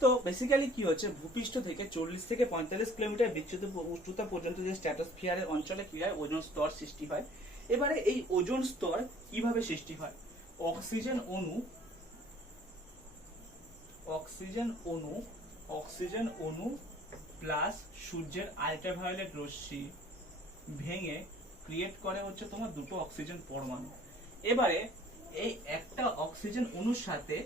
তো বেসিক্যালি কি হচ্ছে, ভূপৃষ্ঠ থেকে 40 থেকে 45 কিলোমিটার বিস্তৃত উচ্চতা পর্যন্ত যে স্ট্র্যাটোস্ফিয়ারের অঞ্চলে কি হয়, ওজোন স্তর সৃষ্টি হয়। এবারে এই ওজোন স্তর কিভাবে সৃষ্টি হয়? অক্সিজেন অণু প্লাস সূর্যের আল্ট্রাভায়োলেট রশ্মি ভেঙে ক্রিয়েট করে হচ্ছে তোমার দুটো অক্সিজেন পরমাণু। এবারে এই একটা অক্সিজেন অণুর সাথে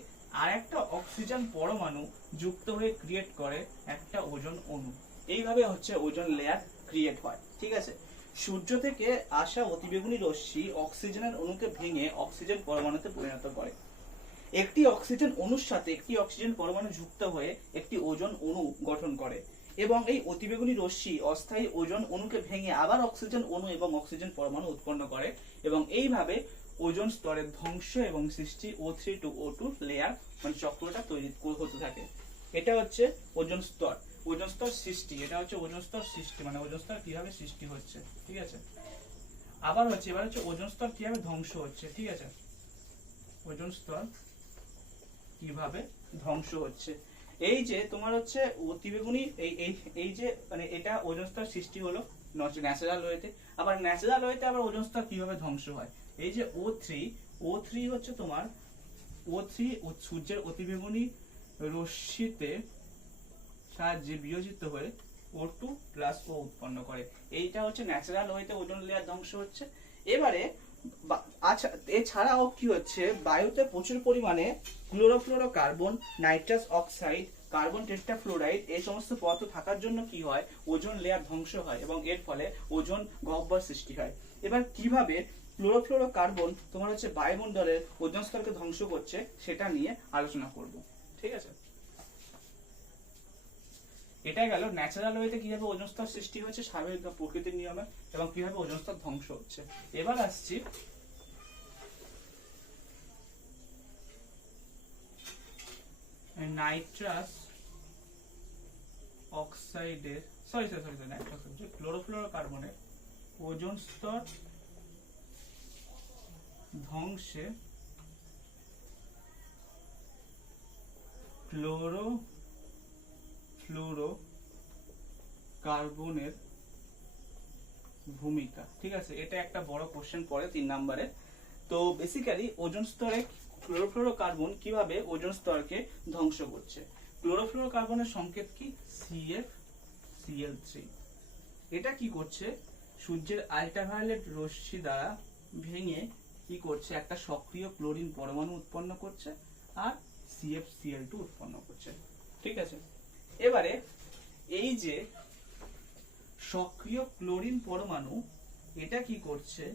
আর একটা অক্সিজেন পরমাণু যুক্ত হয়ে ক্রিয়েট করে একটা ওজোন অণু। এইভাবে হচ্ছে ওজোন লেয়ার ক্রিয়েট হয়। ঠিক আছে, সূর্য থেকে আসা অতিবেগুনি রশ্মি অক্সিজেনের অণুকে ভেঙে অক্সিজেন পরমাণুতে পরিণত করে। একটি অক্সিজেন অণুর সাথে একটি অক্সিজেন পরমাণু যুক্ত হয়ে একটি ওজোন অণু গঠন করে এবং এই অতিবেগুনি রশ্মি অস্থায়ী ওজোন অণুকে ভেঙে আবার অক্সিজেন অণু এবং অক্সিজেন পরমাণু উৎপন্ন করে এবং এইভাবে ওজোন স্তরের ধ্বংস এবং সৃষ্টি O3 to O2 লেয়ার মানে চক্রটা তৈরি হতে থাকে। এটা হচ্ছে ওজোন স্তর। ওজোন স্তর সৃষ্টি, এটা হচ্ছে ওজোন স্তর সৃষ্টি, মানে ওজোন স্তর কিভাবে সৃষ্টি হচ্ছে। ঠিক আছে, আবার হচ্ছে এবার হচ্ছে ওজোন স্তর কিভাবে ধ্বংস হচ্ছে। ঠিক আছে, ওজোন স্তর কিভাবে ধ্বংস হচ্ছে। এই যে তোমার হচ্ছে অতিবেগুনি এই যে মানে এটা ওজোন স্তর সৃষ্টি হলো ন্যাচারাল ওয়েতে, আবার ন্যাচারাল ওয়েতে আবার ওজোন স্তর কিভাবে ধ্বংস হয়। এই যে O3 হচ্ছে তোমার O3 সূর্যের অতিবেগুনি রশ্মিতে সাহায্যে বিয়োজিত হয়ে O2 প্লাস O উৎপন্ন করে। এইটা হচ্ছে ন্যাচারাল ওয়েতে ওজোন লেয়ার ধ্বংস হচ্ছে। এবারে আচ্ছা, এছাড়াও কি হচ্ছে, বায়ুতে প্রচুর পরিমাণে ক্লোরোফ্লোরোকার্বন, নাইট্রাস অক্সাইড, কার্বন টেট্রাফ্লোরাইড এই সমস্ত পদার্থ থাকার জন্য কি হয়, ওজোন লেয়ার ধ্বংস হয় এবং এর ফলে ওজোন গহ্বর সৃষ্টি হয়। এবার কিভাবে ক্লোরোফ্লোরোকার্বন তোমার হচ্ছে বায়ুমণ্ডলের ওজোন স্তরকে ধ্বংস করছে সেটা নিয়ে আলোচনা করব। ঠিক আছে, এটা গেল ন্যাচারাল ওয়েতে কিভাবে ওজোন স্তর সৃষ্টি হচ্ছে স্বাভাবিক প্রকৃতির নিয়মে এবং কিভাবে ওজোন স্তর ধ্বংস হচ্ছে। এবার আসছি নাইট্রাস অক্সাইডের ক্লোরোফ্লোরোকার্বনের ওজোন স্তর ধ্বংসে ক্লোরোফ্লোরোকার্বনের ভূমিকা। ঠিক আছে, এটা একটা বড় কোশ্চেন পড়ে 3 নম্বরে। তো বেসিক্যালি ওজোন স্তরে ক্লোরোফ্লোরোকার্বন কিভাবে ওজোন স্তরকে ধ্বংস করছে। ক্লোরোফ্লোরোকার্বনের সংকেত কি, CFCl3। এটা কি করছে, সূর্যের আল্ট্রাভায়োলেট রশ্মি দ্বারা ভেঙে কি করছে, একটা সক্রিয় ক্লোরিন পরমাণু উৎপন্ন করছে আর CFCl2 উৎপন্ন করছে। ঠিক আছে, এবারে এই যে সক্রিয় ক্লোরিন পরমাণু এটা কি করছে,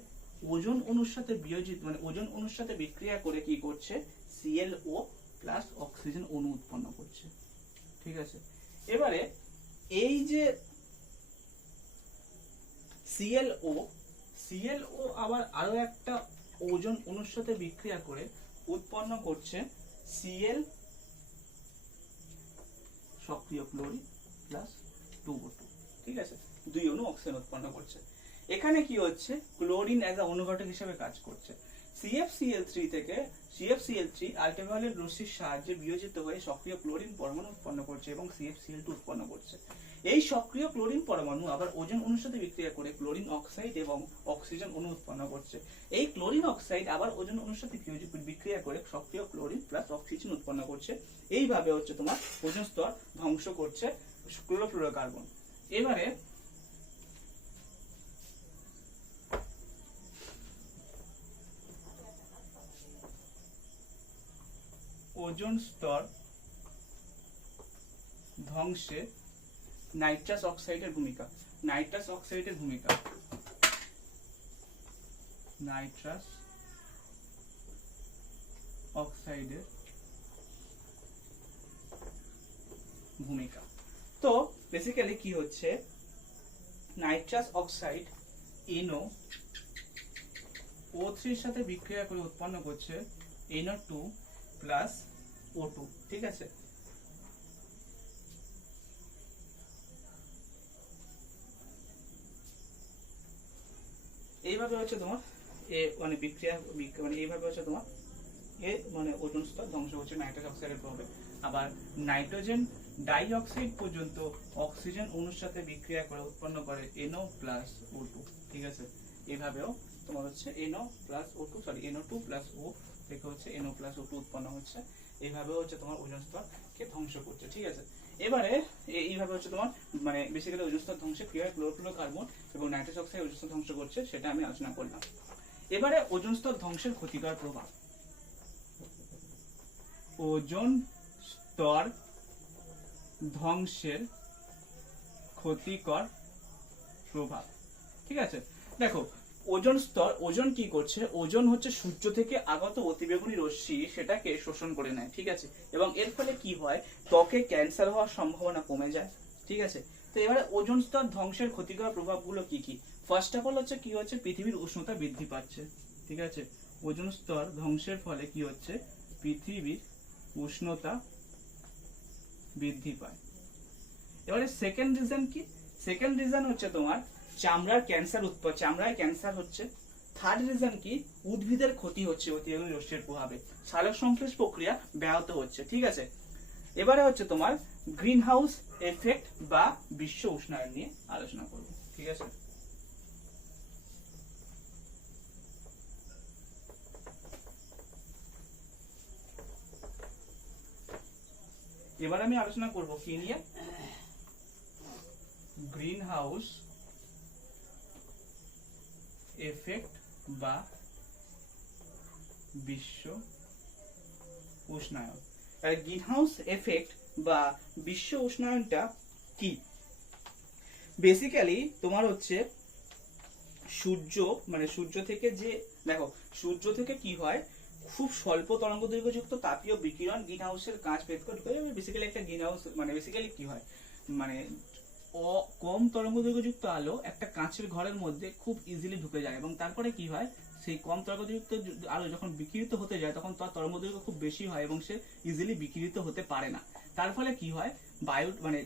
ওজোন অণুর সাথে বিয়োজিত মানে ওজোন অণুর সাথে বিক্রিয়া করে কি করছে, ClO প্লাস অক্সিজেন অণু উৎপন্ন করছে। ঠিক আছে, এবারে এই যে ClO আবার আরো একটা ওজোন অণুর সাথে বিক্রিয়া করে উৎপন্ন করছে Cl সক্রিয় ক্লোরিন প্লাস 2O2। ঠিক আছে, দুই অণু অক্সিজেন উৎপন্ন করছে। এখানে কি হচ্ছে, ক্লোরিন অ্যাজ আ অনুঘটক হিসেবে কাজ করছে। CFCl3 আল্ট্রাভায়োলেট রশ্মির সাহায্যে বিয়োজিত হয়ে সক্রিয় ক্লোরিন পরমাণু উৎপন্ন করছে এবং CFCl2 উৎপন্ন করছে। এই সক্রিয় ক্লোরিন পরমাণু আবার ওজোন অণুর সাথে বিক্রিয়া করে ক্লোরিন অক্সাইড এবং অক্সিজেন অণু উৎপন্ন করছে। এই ক্লোরিন অক্সাইড আবার ওজোন অণুর সাথে বিক্রিয়া করে সক্রিয় ক্লোরিন প্লাস অক্সিজেন উৎপন্ন করছে। এইভাবে হচ্ছে তোমার ওজোন স্তর ধ্বংস করছে ক্লোরোফ্লোরোকার্বন। এবারে ওজোন স্তর ধ্বংসে নাইট্রাস অক্সাইডের ভূমিকা। নাইট্রাস অক্সাইডের ভূমিকা তো বেসিক্যালি কি হচ্ছে, নাইট্রাস অক্সাইড NO O3 এর সাথে বিক্রিয়া করে উৎপন্ন করছে NO2 প্লাস O2। ঠিক আছে, এইভাবে হচ্ছে তোমার মানে বিক্রিয়া মানে এইভাবে হচ্ছে তোমার মানে ওজোন স্তর ধ্বংস হচ্ছে নাইট্রাস অক্সাইডের প্রভাবে। আবার নাইট্রোজেন ডাই অক্সাইড পর্যন্ত অক্সিজেন অণুর সাথে বিক্রিয়া করে উৎপন্ন করে NO+O2, ঠিক আছে। এভাবেও তোমার হচ্ছে NO+O2 সরি NO2+O থেকে হচ্ছে NO+O2 উৎপন্ন হচ্ছে, এইভাবে হচ্ছে তোমার ওজোন স্তরকে ধ্বংস করছে, ঠিক আছে। এবারে এইভাবে হচ্ছে তোমার মানে বেসিক্যালি ওজোন স্তর ধ্বংসে কি হয়, ক্লোরোফ্লোরোকার্বন এবং নাইট্রাস অক্সাইড ওজোন স্তর ধ্বংস করছে, সেটা আমি আলোচনা করলাম। এবারে ওজোন স্তর ধ্বংসের ক্ষতিকর প্রভাব। ওজোন স্তর ধ্বংসের ক্ষতিকর প্রভাব, ঠিক আছে। দেখো ওজোন স্তর, ওজোন কি করছে, ওজোন হচ্ছে সূর্য থেকে আগত অতিবেগুনি রশ্মি সেটাকে শোষণ করে নেয়, ঠিক আছে। এবং এর ফলে কি হয়, ত্বকে ক্যান্সার হওয়ার সম্ভাবনা কমে যায়, ঠিক আছে। তো এবারে ওজোন স্তর ধ্বংসের ক্ষতিকর প্রভাবগুলো কি কি। ফার্স্ট অফ অল হচ্ছে কি হচ্ছে, পৃথিবীর উষ্ণতা বৃদ্ধি পাচ্ছে, ঠিক আছে। ওজোন স্তর ধ্বংসের ফলে কি হচ্ছে, পৃথিবীর উষ্ণতা বৃদ্ধি পায়। এবারে সেকেন্ড রিজন কি, সেকেন্ড রিজন হচ্ছে তোমার চামড়ার ক্যান্সার উৎপন্ন, চামড়ায় ক্যান্সার হচ্ছে। থার্ড রিজন কি, উদ্ভিদের ক্ষতি হচ্ছে অতিবেগুনি রশ্মির প্রভাবে, সালোক সংশ্লেষ প্রক্রিয়া ব্যাহত হচ্ছে, ঠিক আছে। এবারে হচ্ছে তোমার গ্রিন হাউস এফেক্ট বা বিশ্ব উষ্ণায়ন নিয়ে আলোচনা করব, ঠিক আছে। এবার আমি আলোচনা করব কি নিয়ে, গ্রিন হাউস এফেক্ট বা বিশ্ব উষ্ণায়ন। গ্রিন হাউস এফেক্ট বা বিশ্ব উষ্ণায়নটা কি, বেসিক্যালি তোমার হচ্ছে সূর্য মানে সূর্য থেকে যে, দেখো সূর্য থেকে কি হয়, খুব স্বল্প তরঙ্গ দৈর্ঘ্যযুক্ত তাপীয় বিকিরণ গ্রিন হাউসের কাঁচ ভেদ করে ঢুকে যাবে। বেসিক্যালি একটা গ্রিন হাউস মানে বেসিক্যালি কি হয়, মানে কম তরঙ্গ দৈর্ঘ্যযুক্ত আলো একটা কাঁচের ঘরের মধ্যে খুব ইজিলি ঢুকে যায়, এবং তারপরে কি হয়, সেই কম তরঙ্গযুক্ত আলো যখন বিকিরিত হতে যায় তখন তার তরঙ্গ দৈর্ঘ্য খুব বেশি হয় এবং সে ইজিলি বিকিরিত হতে পারে না। তার ফলে কি হয়, বায়ু মানে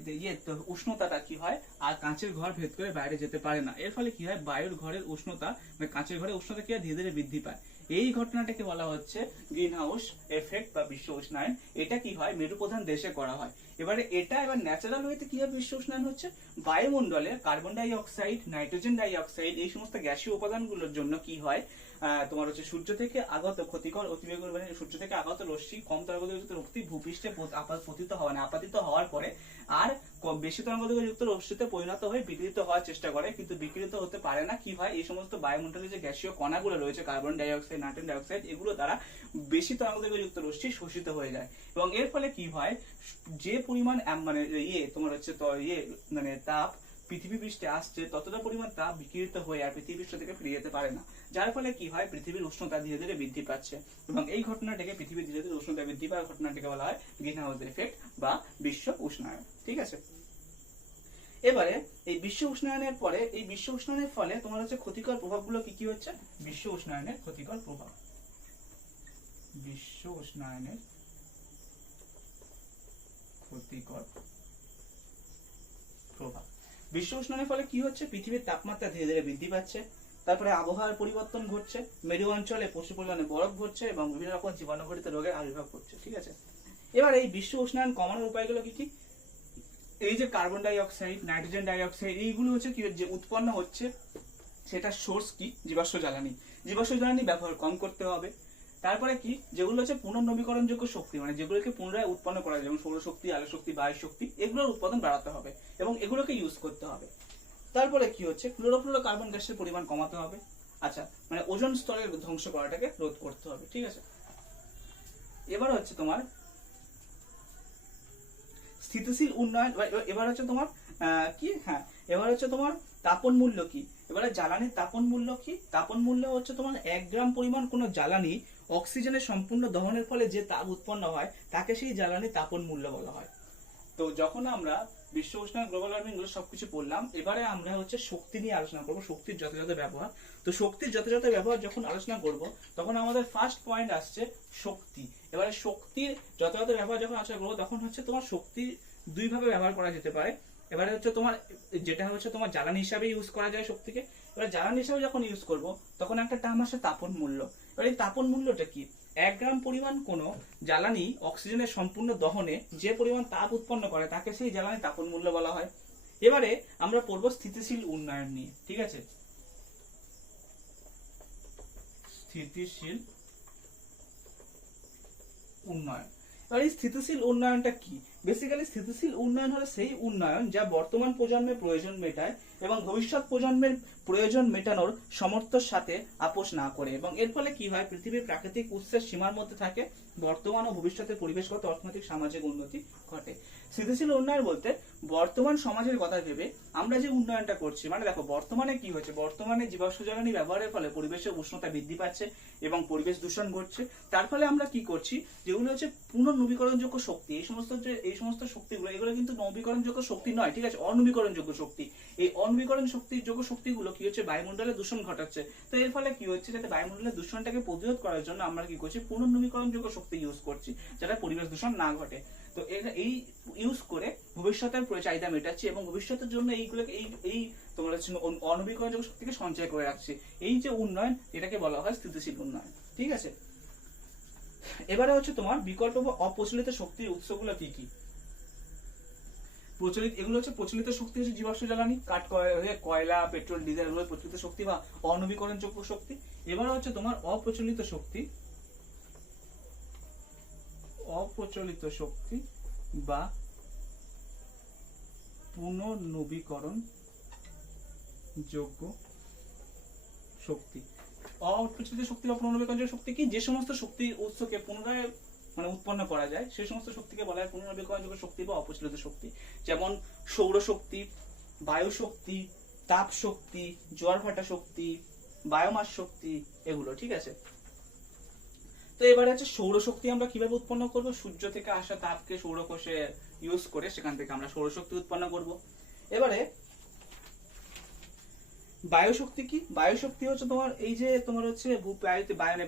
উষ্ণতাটা কি হয়, আর কাঁচের ঘর ভেদ করে বাইরে যেতে পারে না। এর ফলে কি হয়, বায়ুর ঘরের উষ্ণতা মানে কাঁচের ঘরের উষ্ণতা কি হয়, ধীরে ধীরে বৃদ্ধি পায়। এই ঘটনাটাকে বলা হচ্ছে গ্রিন হাউস এফেক্ট বা বিশ্ব উষ্ণায়ন। এটা কি হয়, মেরু প্রধান দেশে করা হয়। এবারে এটা এবার ন্যাচারাল ওয়েতে কিভাবে বিশ্ব উষ্ণায়ন হচ্ছে, বায়ুমণ্ডলে carbon die oxide, nitrogen die oxide এই সমস্ত গ্যাসীয় উপাদানগুলোর জন্য কি হয়, তোমার হচ্ছে সূর্য থেকে আগত ক্ষতিকর অতিবেগুনি মানে সূর্য থেকে আগত রশ্মি কম তরঙ্গদৈর্ঘ্যযুক্ত রশ্মি ভূপৃষ্ঠে পতিত হয় না, আপাতিত হওয়ার পরে আর বেশি তরঙ্গদৈর্ঘ্যযুক্ত রশ্মিতে পরিণত হয়ে বিকিরিত হওয়ার চেষ্টা করে, কিন্তু বিকিরিত হতে পারে না। কি হয়, এই সমস্ত বায়ুমণ্ডলে যে গ্যাসীয় কণাগুলো রয়েছে carbon die oxide, nitrogen die oxide এগুলো দ্বারা বেশি তরঙ্গদৈর্ঘ্যযুক্ত রশ্মি শোষিত হয়ে যায়, এবং এর ফলে কি হয়, যে পরিমাণ মানে তোমার হচ্ছে মানে তাপ পৃথিবী পৃষ্ঠে আসছে ততটা পরিমাণ তাপ বিকিরিত হয়ে আর পৃথিবী পৃষ্ঠ থেকে ফিরে যেতে পারে না, যার ফলে কি হয়, পৃথিবীর উষ্ণতা ধীরে ধীরে বৃদ্ধি পাচ্ছে, এবং এই ঘটনাটাকে পৃথিবীর ধীরে ধীরে উষ্ণতা বৃদ্ধি পাওয়ার ঘটনাটাকে বলা হয় গ্রিন হাউস এফেক্ট বা বিশ্ব উষ্ণায়ন, ঠিক আছে। এবারে এই বিশ্ব উষ্ণায়নের পরে, এই বিশ্ব উষ্ণায়নের ফলে তোমার হচ্ছে ক্ষতিকর প্রভাবগুলো কি কি হচ্ছে, বিশ্ব উষ্ণায়নের ক্ষতিকর প্রভাব। বিশ্ব উষ্ণায়নের ক্ষতিকর প্রভাব। বিশ্ব উষ্ণায়নের ফলে কি হচ্ছে, পৃথিবীর তাপমাত্রা ধীরে ধীরে বৃদ্ধি পাচ্ছে, তারপরে আবহাওয়ার পরিবর্তন ঘটছে, মেরু অঞ্চলে প্রচুর পরিমাণে বরফ ঘটছে এবং বিভিন্ন রকম জীবাণুঘটিত রোগের আবির্ভাব ঘটছে, ঠিক আছে। এবার এই বিশ্ব উষ্ণায়ন কমানোর উপায়গুলো কি কি, এই যে carbon die oxide, nitrogen die oxide এইগুলো হচ্ছে কি যে উৎপন্ন হচ্ছে, সেটা সোর্স কি, জীবাশ্ম জ্বালানি। জীবাশ্ম জ্বালানি ব্যবহার কম করতে হবে। তারপরে কি, যেগুলো হচ্ছে পুনর্নবীকরণযোগ্য শক্তি মানে যেগুলোকে পুনরায় উৎপন্ন করা যায়, যেমন সৌরশক্তি, আলো শক্তি, বায়ু শক্তি, এগুলোর উৎপাদন বাড়াতে হবে এবং এগুলোকে ইউজ করতে হবে। তারপরে কি হচ্ছে, ক্লোরোফ্লোরোকার্বন গ্যাসের পরিমাণ কমাতে হবে। আচ্ছা, মানে ওজোন স্তরের ধ্বংস করাটাকে রোধ করতে হবে, ঠিক আছে। এবার হচ্ছে তোমার স্থিতিশীল উন্নয়ন। এবার হচ্ছে তোমার কি, হ্যাঁ এবার হচ্ছে তোমার তাপন মূল্য কি। এবারে জ্বালানির তাপন মূল্য কি, তাপন মূল্য হচ্ছে তোমার 1 গ্রাম পরিমাণ কোনো জ্বালানি অক্সিজেনের সম্পূর্ণ দহনের ফলে যে তাপ উৎপন্ন হয় তাকে সেই জ্বালানির তাপন মূল্য বলা হয়। তো যখন আমরা বিশ্ব উষ্ণায়ন, গ্লোবাল ওয়ার্মিং গুলো সবকিছু পড়লাম, এবারে আমরা হচ্ছে শক্তি নিয়ে আলোচনা করব, শক্তির যথাযথ ব্যবহার। তো শক্তির যথাযথ ব্যবহার যখন আলোচনা করব তখন আমাদের ফার্স্ট পয়েন্ট আসছে শক্তি। এবারে শক্তির যথাযথ ব্যবহার যখন আলোচনা করবো তখন হচ্ছে তোমার শক্তি দুই ভাবে ব্যবহার করা যেতে পারে। এবারে হচ্ছে তোমার যেটা হচ্ছে তোমার জ্বালানি হিসাবে ইউজ করা যায় শক্তিকে। এবার জ্বালানি হিসাবে যখন ইউজ করব তখন একটা টার্ম আসে তাপন মূল্য। এবার এই তাপন মূল্যটা কি, 1 গ্রাম পরিমাণ কোনো জ্বালানি অক্সিজেনের সম্পূর্ণ দহনে যে পরিমাণ তাপ উৎপন্ন করে তাকে সেই জ্বালানি তাপন মূল্য বলা হয়। এবারে আমরা পড়ব স্থিতিশীল উন্নয়ন নিয়ে, ঠিক আছে? স্থিতিশীল উন্নয়ন। এবার এই স্থিতিশীল উন্নয়নটা কি? বেসিক্যালি স্থিতিশীল উন্নয়ন হলো সেই উন্নয়ন যা বর্তমান প্রজন্মের প্রয়োজন মেটায় এবং ভবিষ্যৎ প্রজন্মের প্রয়োজন মেটানোর সামর্থ্যের সাথে আপোষ না করে, এবং এর ফলে কি হয়, পৃথিবীর প্রাকৃতিক উৎসের সীমার মধ্যে থাকে বর্তমান ও ভবিষ্যতের পরিবেশগত, অর্থনৈতিক, সামাজিক উন্নতি ঘটে। স্থিতিশীল উন্নয়ন বলতে বর্তমান সমাজের কথা ভেবে আমরা যে উন্নয়নটা করছি, মানে দেখো বর্তমানে কি হচ্ছে, বর্তমানে জীবাশ্ম জ্বালানি ব্যবহারের ফলে পরিবেশের উষ্ণতা বৃদ্ধি পাচ্ছে এবং পরিবেশ দূষণ ঘটছে। তার ফলে আমরা কি করছি, যেগুলো হচ্ছে পুনর্নবীকরণযোগ্য শক্তি, এই সমস্ত শক্তিগুলো, এগুলো কিন্তু নবীকরণযোগ্য শক্তি নয়, ঠিক আছে, অনবীকরণযোগ্য শক্তি। এই অনবীকরণযোগ্য শক্তিগুলো কি হচ্ছে, বায়ুমণ্ডলে দূষণ ঘটাচ্ছে। তো এর ফলে কি হচ্ছে, যাতে বায়ুমণ্ডলের দূষণটাকে প্রতিরোধ করার জন্য আমরা কি করছি, পুনর্নবীকরণযোগ্য শক্তি ইউজ করছি, যাতে পরিবেশ দূষণ না ঘটে। তো এই ইউজ করে ভবিষ্যতের চাহিদা মেটাচ্ছি এবং ভবিষ্যতের জন্য এইগুলোকে এই তোমার হচ্ছে অনবীকরণযোগ্য শক্তিকে সঞ্চয় করে রাখছি। এই যে উন্নয়ন, এটাকে বলা হয় স্থিতিশীল উন্নয়ন, ঠিক আছে? এবারে হচ্ছে তোমার বিকল্প বা অপ্রচলিত শক্তির উৎসগুলো কি কি? এগুলো হচ্ছে প্রচলিত শক্তি, হচ্ছে জীবাশ্ম জ্বালানি, কাঠ, কয়লা, পেট্রোল, ডিজেল, এগুলো প্রচলিত শক্তি বা অনবীকরণযোগ্য শক্তি। এবার হচ্ছে তোমার অপ্রচলিত শক্তি বা পুনর্নবীকরণ যোগ্য শক্তি। অপ্রচলিত শক্তি বা পুনর্নবীকরণযোগ্য শক্তি কি, যে সমস্ত শক্তির উৎসকে পুনরায় মানে উৎপন্ন করা যায় সেই সমস্ত শক্তিকে বলা হয় পুনর্নবীকরণযোগ্য শক্তি বা অপ্রচলিত শক্তি। যেমন সৌরশক্তি, বায়ু শক্তি, তাপ শক্তি, জোয়ার ভাটা শক্তি, বায়োমাস শক্তি, এগুলো, ঠিক আছে? তো এবারে হচ্ছে সৌরশক্তি আমরা কিভাবে উৎপন্ন করব? সূর্য থেকে আসা তাপকে সৌরকোষে ইউজ করে সেখান থেকে আমরা সৌরশক্তি উৎপন্ন করব। এবারে বায়ুশক্তি কি? বায়ুশক্তি হচ্ছে তোমার এই যে তোমার হচ্ছে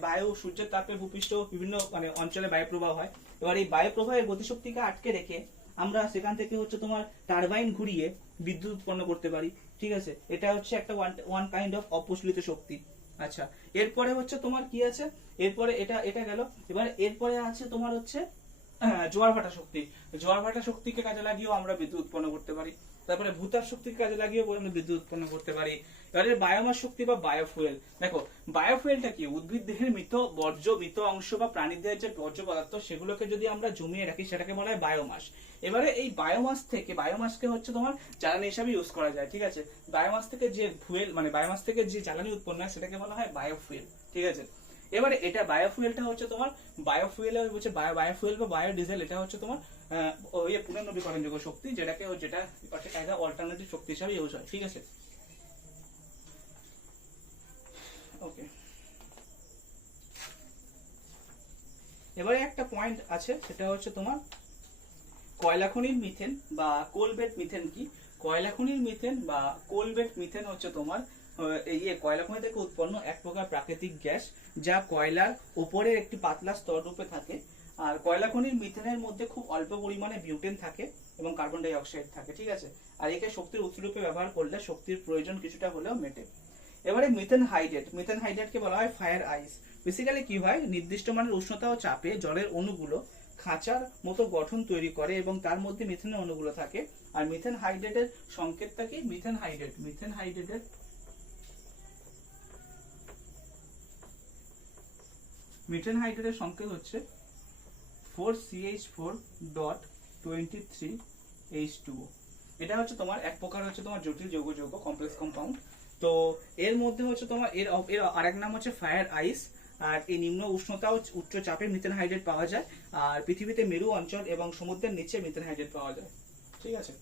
বায়ু, সূর্যের তাপে ভূপৃষ্ঠ বিভিন্ন মানে অঞ্চলে বায়ু প্রবাহ হয়। এবার এই বায়ু প্রবাহের গতিশক্তিকে আটকে রেখে আমরা সেখান থেকে হচ্ছে তোমার টারবাইন ঘুরিয়ে বিদ্যুৎ উৎপন্ন করতে পারি, ঠিক আছে? এটা হচ্ছে একটা ওয়ান কাইন্ড অফ অপ্রচলিত শক্তি। আচ্ছা, এরপরে হচ্ছে তোমার কি আছে, এরপরে এটা গেল। এবার এরপরে আছে তোমার হচ্ছে জোয়ার ভাটা শক্তি। জোয়ার ভাটা শক্তিকে কাজে লাগিয়েও আমরা বিদ্যুৎ উৎপন্ন করতে পারি। তারপরে ভূতাপ শক্তিকে কাজে লাগিয়েও আমরা বিদ্যুৎ উৎপন্ন করতে পারি। এবারে বায়োমাস শক্তি বা বায়োফুয়েল। দেখো বায়োফুয়েলটা কি, উদ্ভিদ দেহের মৃত অংশ বা প্রাণী দেহের যে বর্জ্য পদার্থ সেগুলোকে যদি আমরা জমিয়ে রাখি সেটাকে বলা হয় বায়োমাস। এবারে এই বায়োমাসকে হচ্ছে তোমার জ্বালানি হিসাবে ইউজ করা যায়, ঠিক আছে? বায়োমাস থেকে যে ফুয়েল মানে বায়োমাস থেকে যে জ্বালানি উৎপন্ন হয় সেটাকে বলা হয় বায়োফুয়েল, ঠিক আছে? এবারে এটা বায়োফুয়েলটা হচ্ছে তোমার বায়োফুয়েল বা বায়োডিজেল, এটা হচ্ছে তোমার পুনর্নবীকরণযোগ্য শক্তি, যেটা অল্টারনেটিভ শক্তি হিসাবে ইউজ হয়, ঠিক আছে? ওকে, এবারে একটা পয়েন্ট আছে, সেটা হচ্ছে তোমার কয়লা খনির মিথেন বা কোলবেট মিথেন কি? কয়লা খনির মিথেন বা কোলবেট মিথেন হচ্ছে তোমার কয়লা খনি থেকে উৎপন্ন এক প্রকার প্রাকৃতিক গ্যাস, যা কয়লার উপরের একটি পাতলা স্তর রূপে থাকে। আর কয়লা খনির মিথেনের মধ্যে খুব অল্প পরিমাণে বিউটেন থাকে এবং কার্বন ডাই অক্সাইড থাকে, ঠিক আছে? আর একে শক্তির উৎস রূপে ব্যবহার করলে শক্তির প্রয়োজন কিছুটা হলেও মেটে। এবারে মিথেন হাইড্রেটকে বলা হয় ফায়ার আইস। বেসিক্যালি কি হয়, নির্দিষ্ট মানের উষ্ণতা ও চাপে জলের অণুগুলো খাঁচার মতো গঠন তৈরি করে এবং তার মধ্যে মিথেনের অণুগুলো থাকে। আর মিথেন হাইড্রেটের সংকেতটা কি? মিথেন হাইড্রেটের সংকেত হচ্ছে 4CH4.23H2O। এটা হচ্ছে তোমার এক প্রকার হচ্ছে তোমার জটিল যৌগ কমপ্লেক্স কম্পাউন্ড। তো এর মধ্যে হচ্ছে তোমার এর আরেক নাম হচ্ছে ফায়ার আইস। আর এই নিম্ন উষ্ণতা ও উচ্চ চাপে মিথেন হাইড্রেট পাওয়া যায়। আর পৃথিবীতে মেরু অঞ্চল এবং সমুদ্রের নিচে মিথেন হাইড্রেট পাওয়া যায়, ঠিক আছে?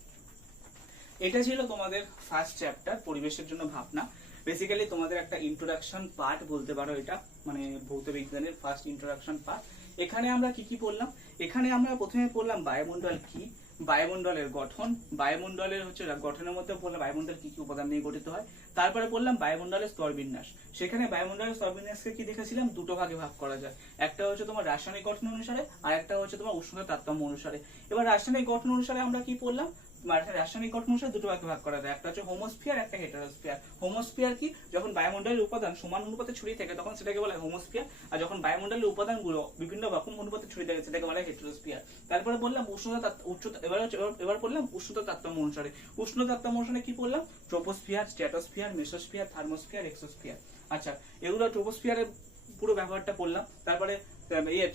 এটা ছিল তোমাদের ফার্স্ট চ্যাপ্টার, পরিবেশের জন্য ভাবনা। বেসিক্যালি তোমাদের একটা ইন্ট্রোডাকশন পার্ট বলতে পারো, এটা মানে ভৌত বিজ্ঞানের ফার্স্ট ইন্ট্রোডাকশন পার্ট। এখানে আমরা কি পড়লাম? এখানে আমরা প্রথমে পড়লাম বায়ুমণ্ডল কি, বায়ুমণ্ডলের গঠন, বায়ুমণ্ডলের হচ্ছে গঠনের মধ্যে পড়লাম বায়ুমণ্ডল কি কি উপাদান নিয়ে গঠিত হয়। তারপরে পড়লাম বায়ুমণ্ডলের স্তরবিন্যাস। সেখানে বায়ুমণ্ডলের স্তরবিন্যাসকে কি দেখেছিলাম, দুটো ভাগে ভাগ করা যায়। একটা হচ্ছে তোমার রাসায়নিক গঠন অনুসারে আর একটা হচ্ছে তোমার উষ্ণতা তারতম্য অনুসারে। এবার রাসায়নিক গঠন অনুসারে আমরা কি পড়লাম, রাসায়নিক গঠন অনুসারে দুটো ভাগে ভাগ করা যায়, একটা হচ্ছে হোমোস্ফিয়ার, একটা হেটারোস্ফিয়ার। হোমোস্ফিয়ার কি, যখন বায়ুমণ্ডলের উপাদান সমান অনুপাতে ছড়িয়ে থাকে তখন সেটাকে বলা হয় হোমোস্ফিয়ার, আর যখন বায়ুমণ্ডলের উপাদানগুলো বিভিন্ন রকম অনুপাতে ছড়িয়ে থাকে সেটাকে বলা হয় হেটারোস্ফিয়ার। তারপরে বললাম উষ্ণতা উচ্চতা, এবার বললাম উষ্ণতা তারতম্য অনুসারে। উষ্ণ তারতম্য অনুসারে কি বললাম, troposphere, stratosphere, mesosphere, thermosphere, exosphere. আচ্ছা, এগুলো ট্রোপোস্ফিয়ারের পুরো ব্যবহারটা পড়লাম, তারপরে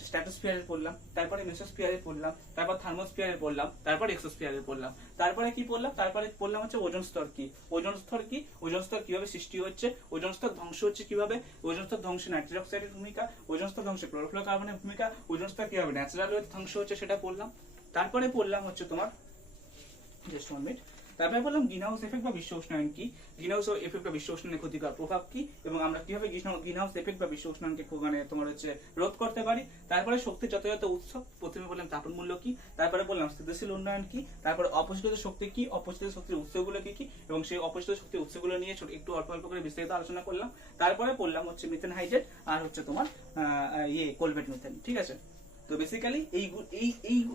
স্ট্র্যাটোস্ফিয়ারে পড়লাম, তারপরে মেসোস্ফিয়ারে পড়লাম, তারপর থার্মোস্ফিয়ারে পড়লাম, তারপর এক্সোস্ফিয়ারে পড়লাম। তারপরে কি পড়লাম, তারপরে পড়লাম হচ্ছে ওজোন স্তর কি। ওজোন স্তর কি, ওজোন স্তর কিভাবে সৃষ্টি হচ্ছে, ওজোন স্তর ধ্বংস হচ্ছে কিভাবে, ওজোন স্তর ধ্বংসে নাইট্রোজেন অক্সাইডের ভূমিকা, ওজোন স্তর ধ্বংসে ক্লোরোফ্লোরোকার্বনের ভূমিকা, ওজোন স্তর কিভাবে ন্যাচারাল ওয়েতে ধ্বংস হচ্ছে সেটা পড়লাম। তারপরে পড়লাম হচ্ছে তোমার জাস্ট 1 মিনিট, তারপরে বললাম গ্রিন হাউস এফেক্ট বা বিশ্ব উষ্ণায়ন কি, গ্রিন হাউস এফেক্ট বা বিশ্ব উষ্ণায়নের ক্ষতিকর প্রভাব কি, এবং আমরা কিভাবে গ্রিন হাউস এফেক্ট বা বিশ্ব উষ্ণায়নকে মানে তোমার হচ্ছে রোধ করতে পারি। তারপরে শক্তির যথাযথ উৎস, প্রথমে বললাম তাপন মূল্য কি, তারপরে বললাম স্থিতিশীল উন্নয়ন কি, তারপরে অপচলিত শক্তি কি, অপচলিত শক্তির উৎসগুলো কি কি, এবং সেই অপচলিত শক্তির উৎসগুলো নিয়ে একটু অল্প অল্প করে বিস্তারিত আলোচনা করলাম। তারপরে বললাম হচ্ছে মিথেন হাইড্রেট আর হচ্ছে তোমার কোলভেট মিথেন। ঠিক আছে, তো বেসিক্যালি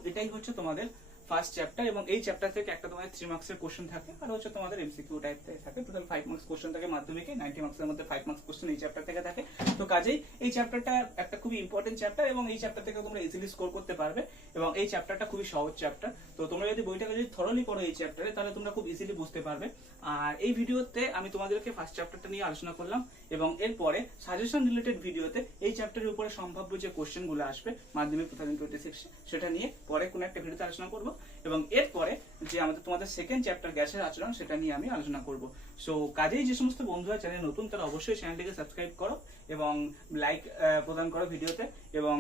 এটাই হচ্ছে তোমাদের ফার্স্ট চ্যাপ্টার, এবং এই চ্যাপ্টার থেকে একটা তোমাদের 3 মার্কসের কোশ্চেন থাকে, আর হচ্ছে তোমাদের এমসিকিউ টাইপ থাকে। টোটাল 5 মার্কস কোশ্চেন থাকে মাধ্যমিকে, 90 মার্কসের মধ্যে 5 মার্কস কোশ্চেন এই চ্যাপ্টার থেকে থাকে। তো কাজেই এই চ্যাপ্টারটা একটা খুবই ইম্পর্টেন্ট চ্যাপ্টার, এবং এই চ্যাপ্টার থেকে তোমরা ইজিলি স্কোর করতে পারবে, এবং এই চ্যাপ্টারটা খুবই সহজ চ্যাপ্টার। তো তোমরা যদি বইটাকে যদি থরলি করো এই চ্যাপ্টারে, তাহলে তোমরা খুব ইজিলি বুঝতে পারবে। আর এই ভিডিওতে আমি তোমাদেরকে ফার্স্ট চ্যাপ্টারটা নিয়ে আলোচনা করলাম, এবং এরপরে সাজেশন রিলেটেড ভিডিওতে এই চ্যাপ্টারের উপরে সম্ভাব্য যে কোশ্চেন গুলো আসবে মাধ্যমিক 2026 সেটা নিয়ে পরে কোনো একটা ভিডিওতে আলোচনা করব, এবং এরপরে যে আমাদের তোমাদের সেকেন্ড চ্যাপ্টার গ্যাসের আচরণ সেটা নিয়ে আমি আলোচনা করব। সো কাজেই যে সমস্ত বন্ধুরা চ্যানেল নতুন তারা অবশ্যই চ্যানেলটিকে সাবস্ক্রাইব করো এবং লাইক প্রদান করো ভিডিওতে, এবং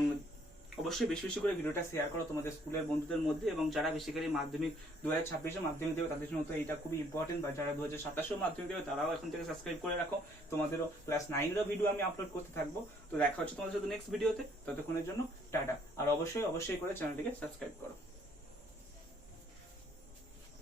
অবশ্যই বেশি বেশি করে ভিডিওটা শেয়ার করো তোমাদের স্কুলের বন্ধুদের মধ্যে, এবং যারা বেসিক্যালি মাধ্যমিক 2026 মাধ্যমিক দেবে তাদের জন্য তো এটা খুবই ইম্পর্টেন্ট, বা যারা 2027 মাধ্যমিক দেবে তারাও এখন থেকে সাবস্ক্রাইব করে রাখো। তোমাদেরও ক্লাস 9 ভিডিও আমি আপলোড করতে থাকবো। তো দেখা হচ্ছে তোমাদের সাথে নেক্সট ভিডিওতে, ততক্ষণের জন্য টাটা, আর অবশ্যই করে চ্যানেলটিকে সাবস্ক্রাইব করো।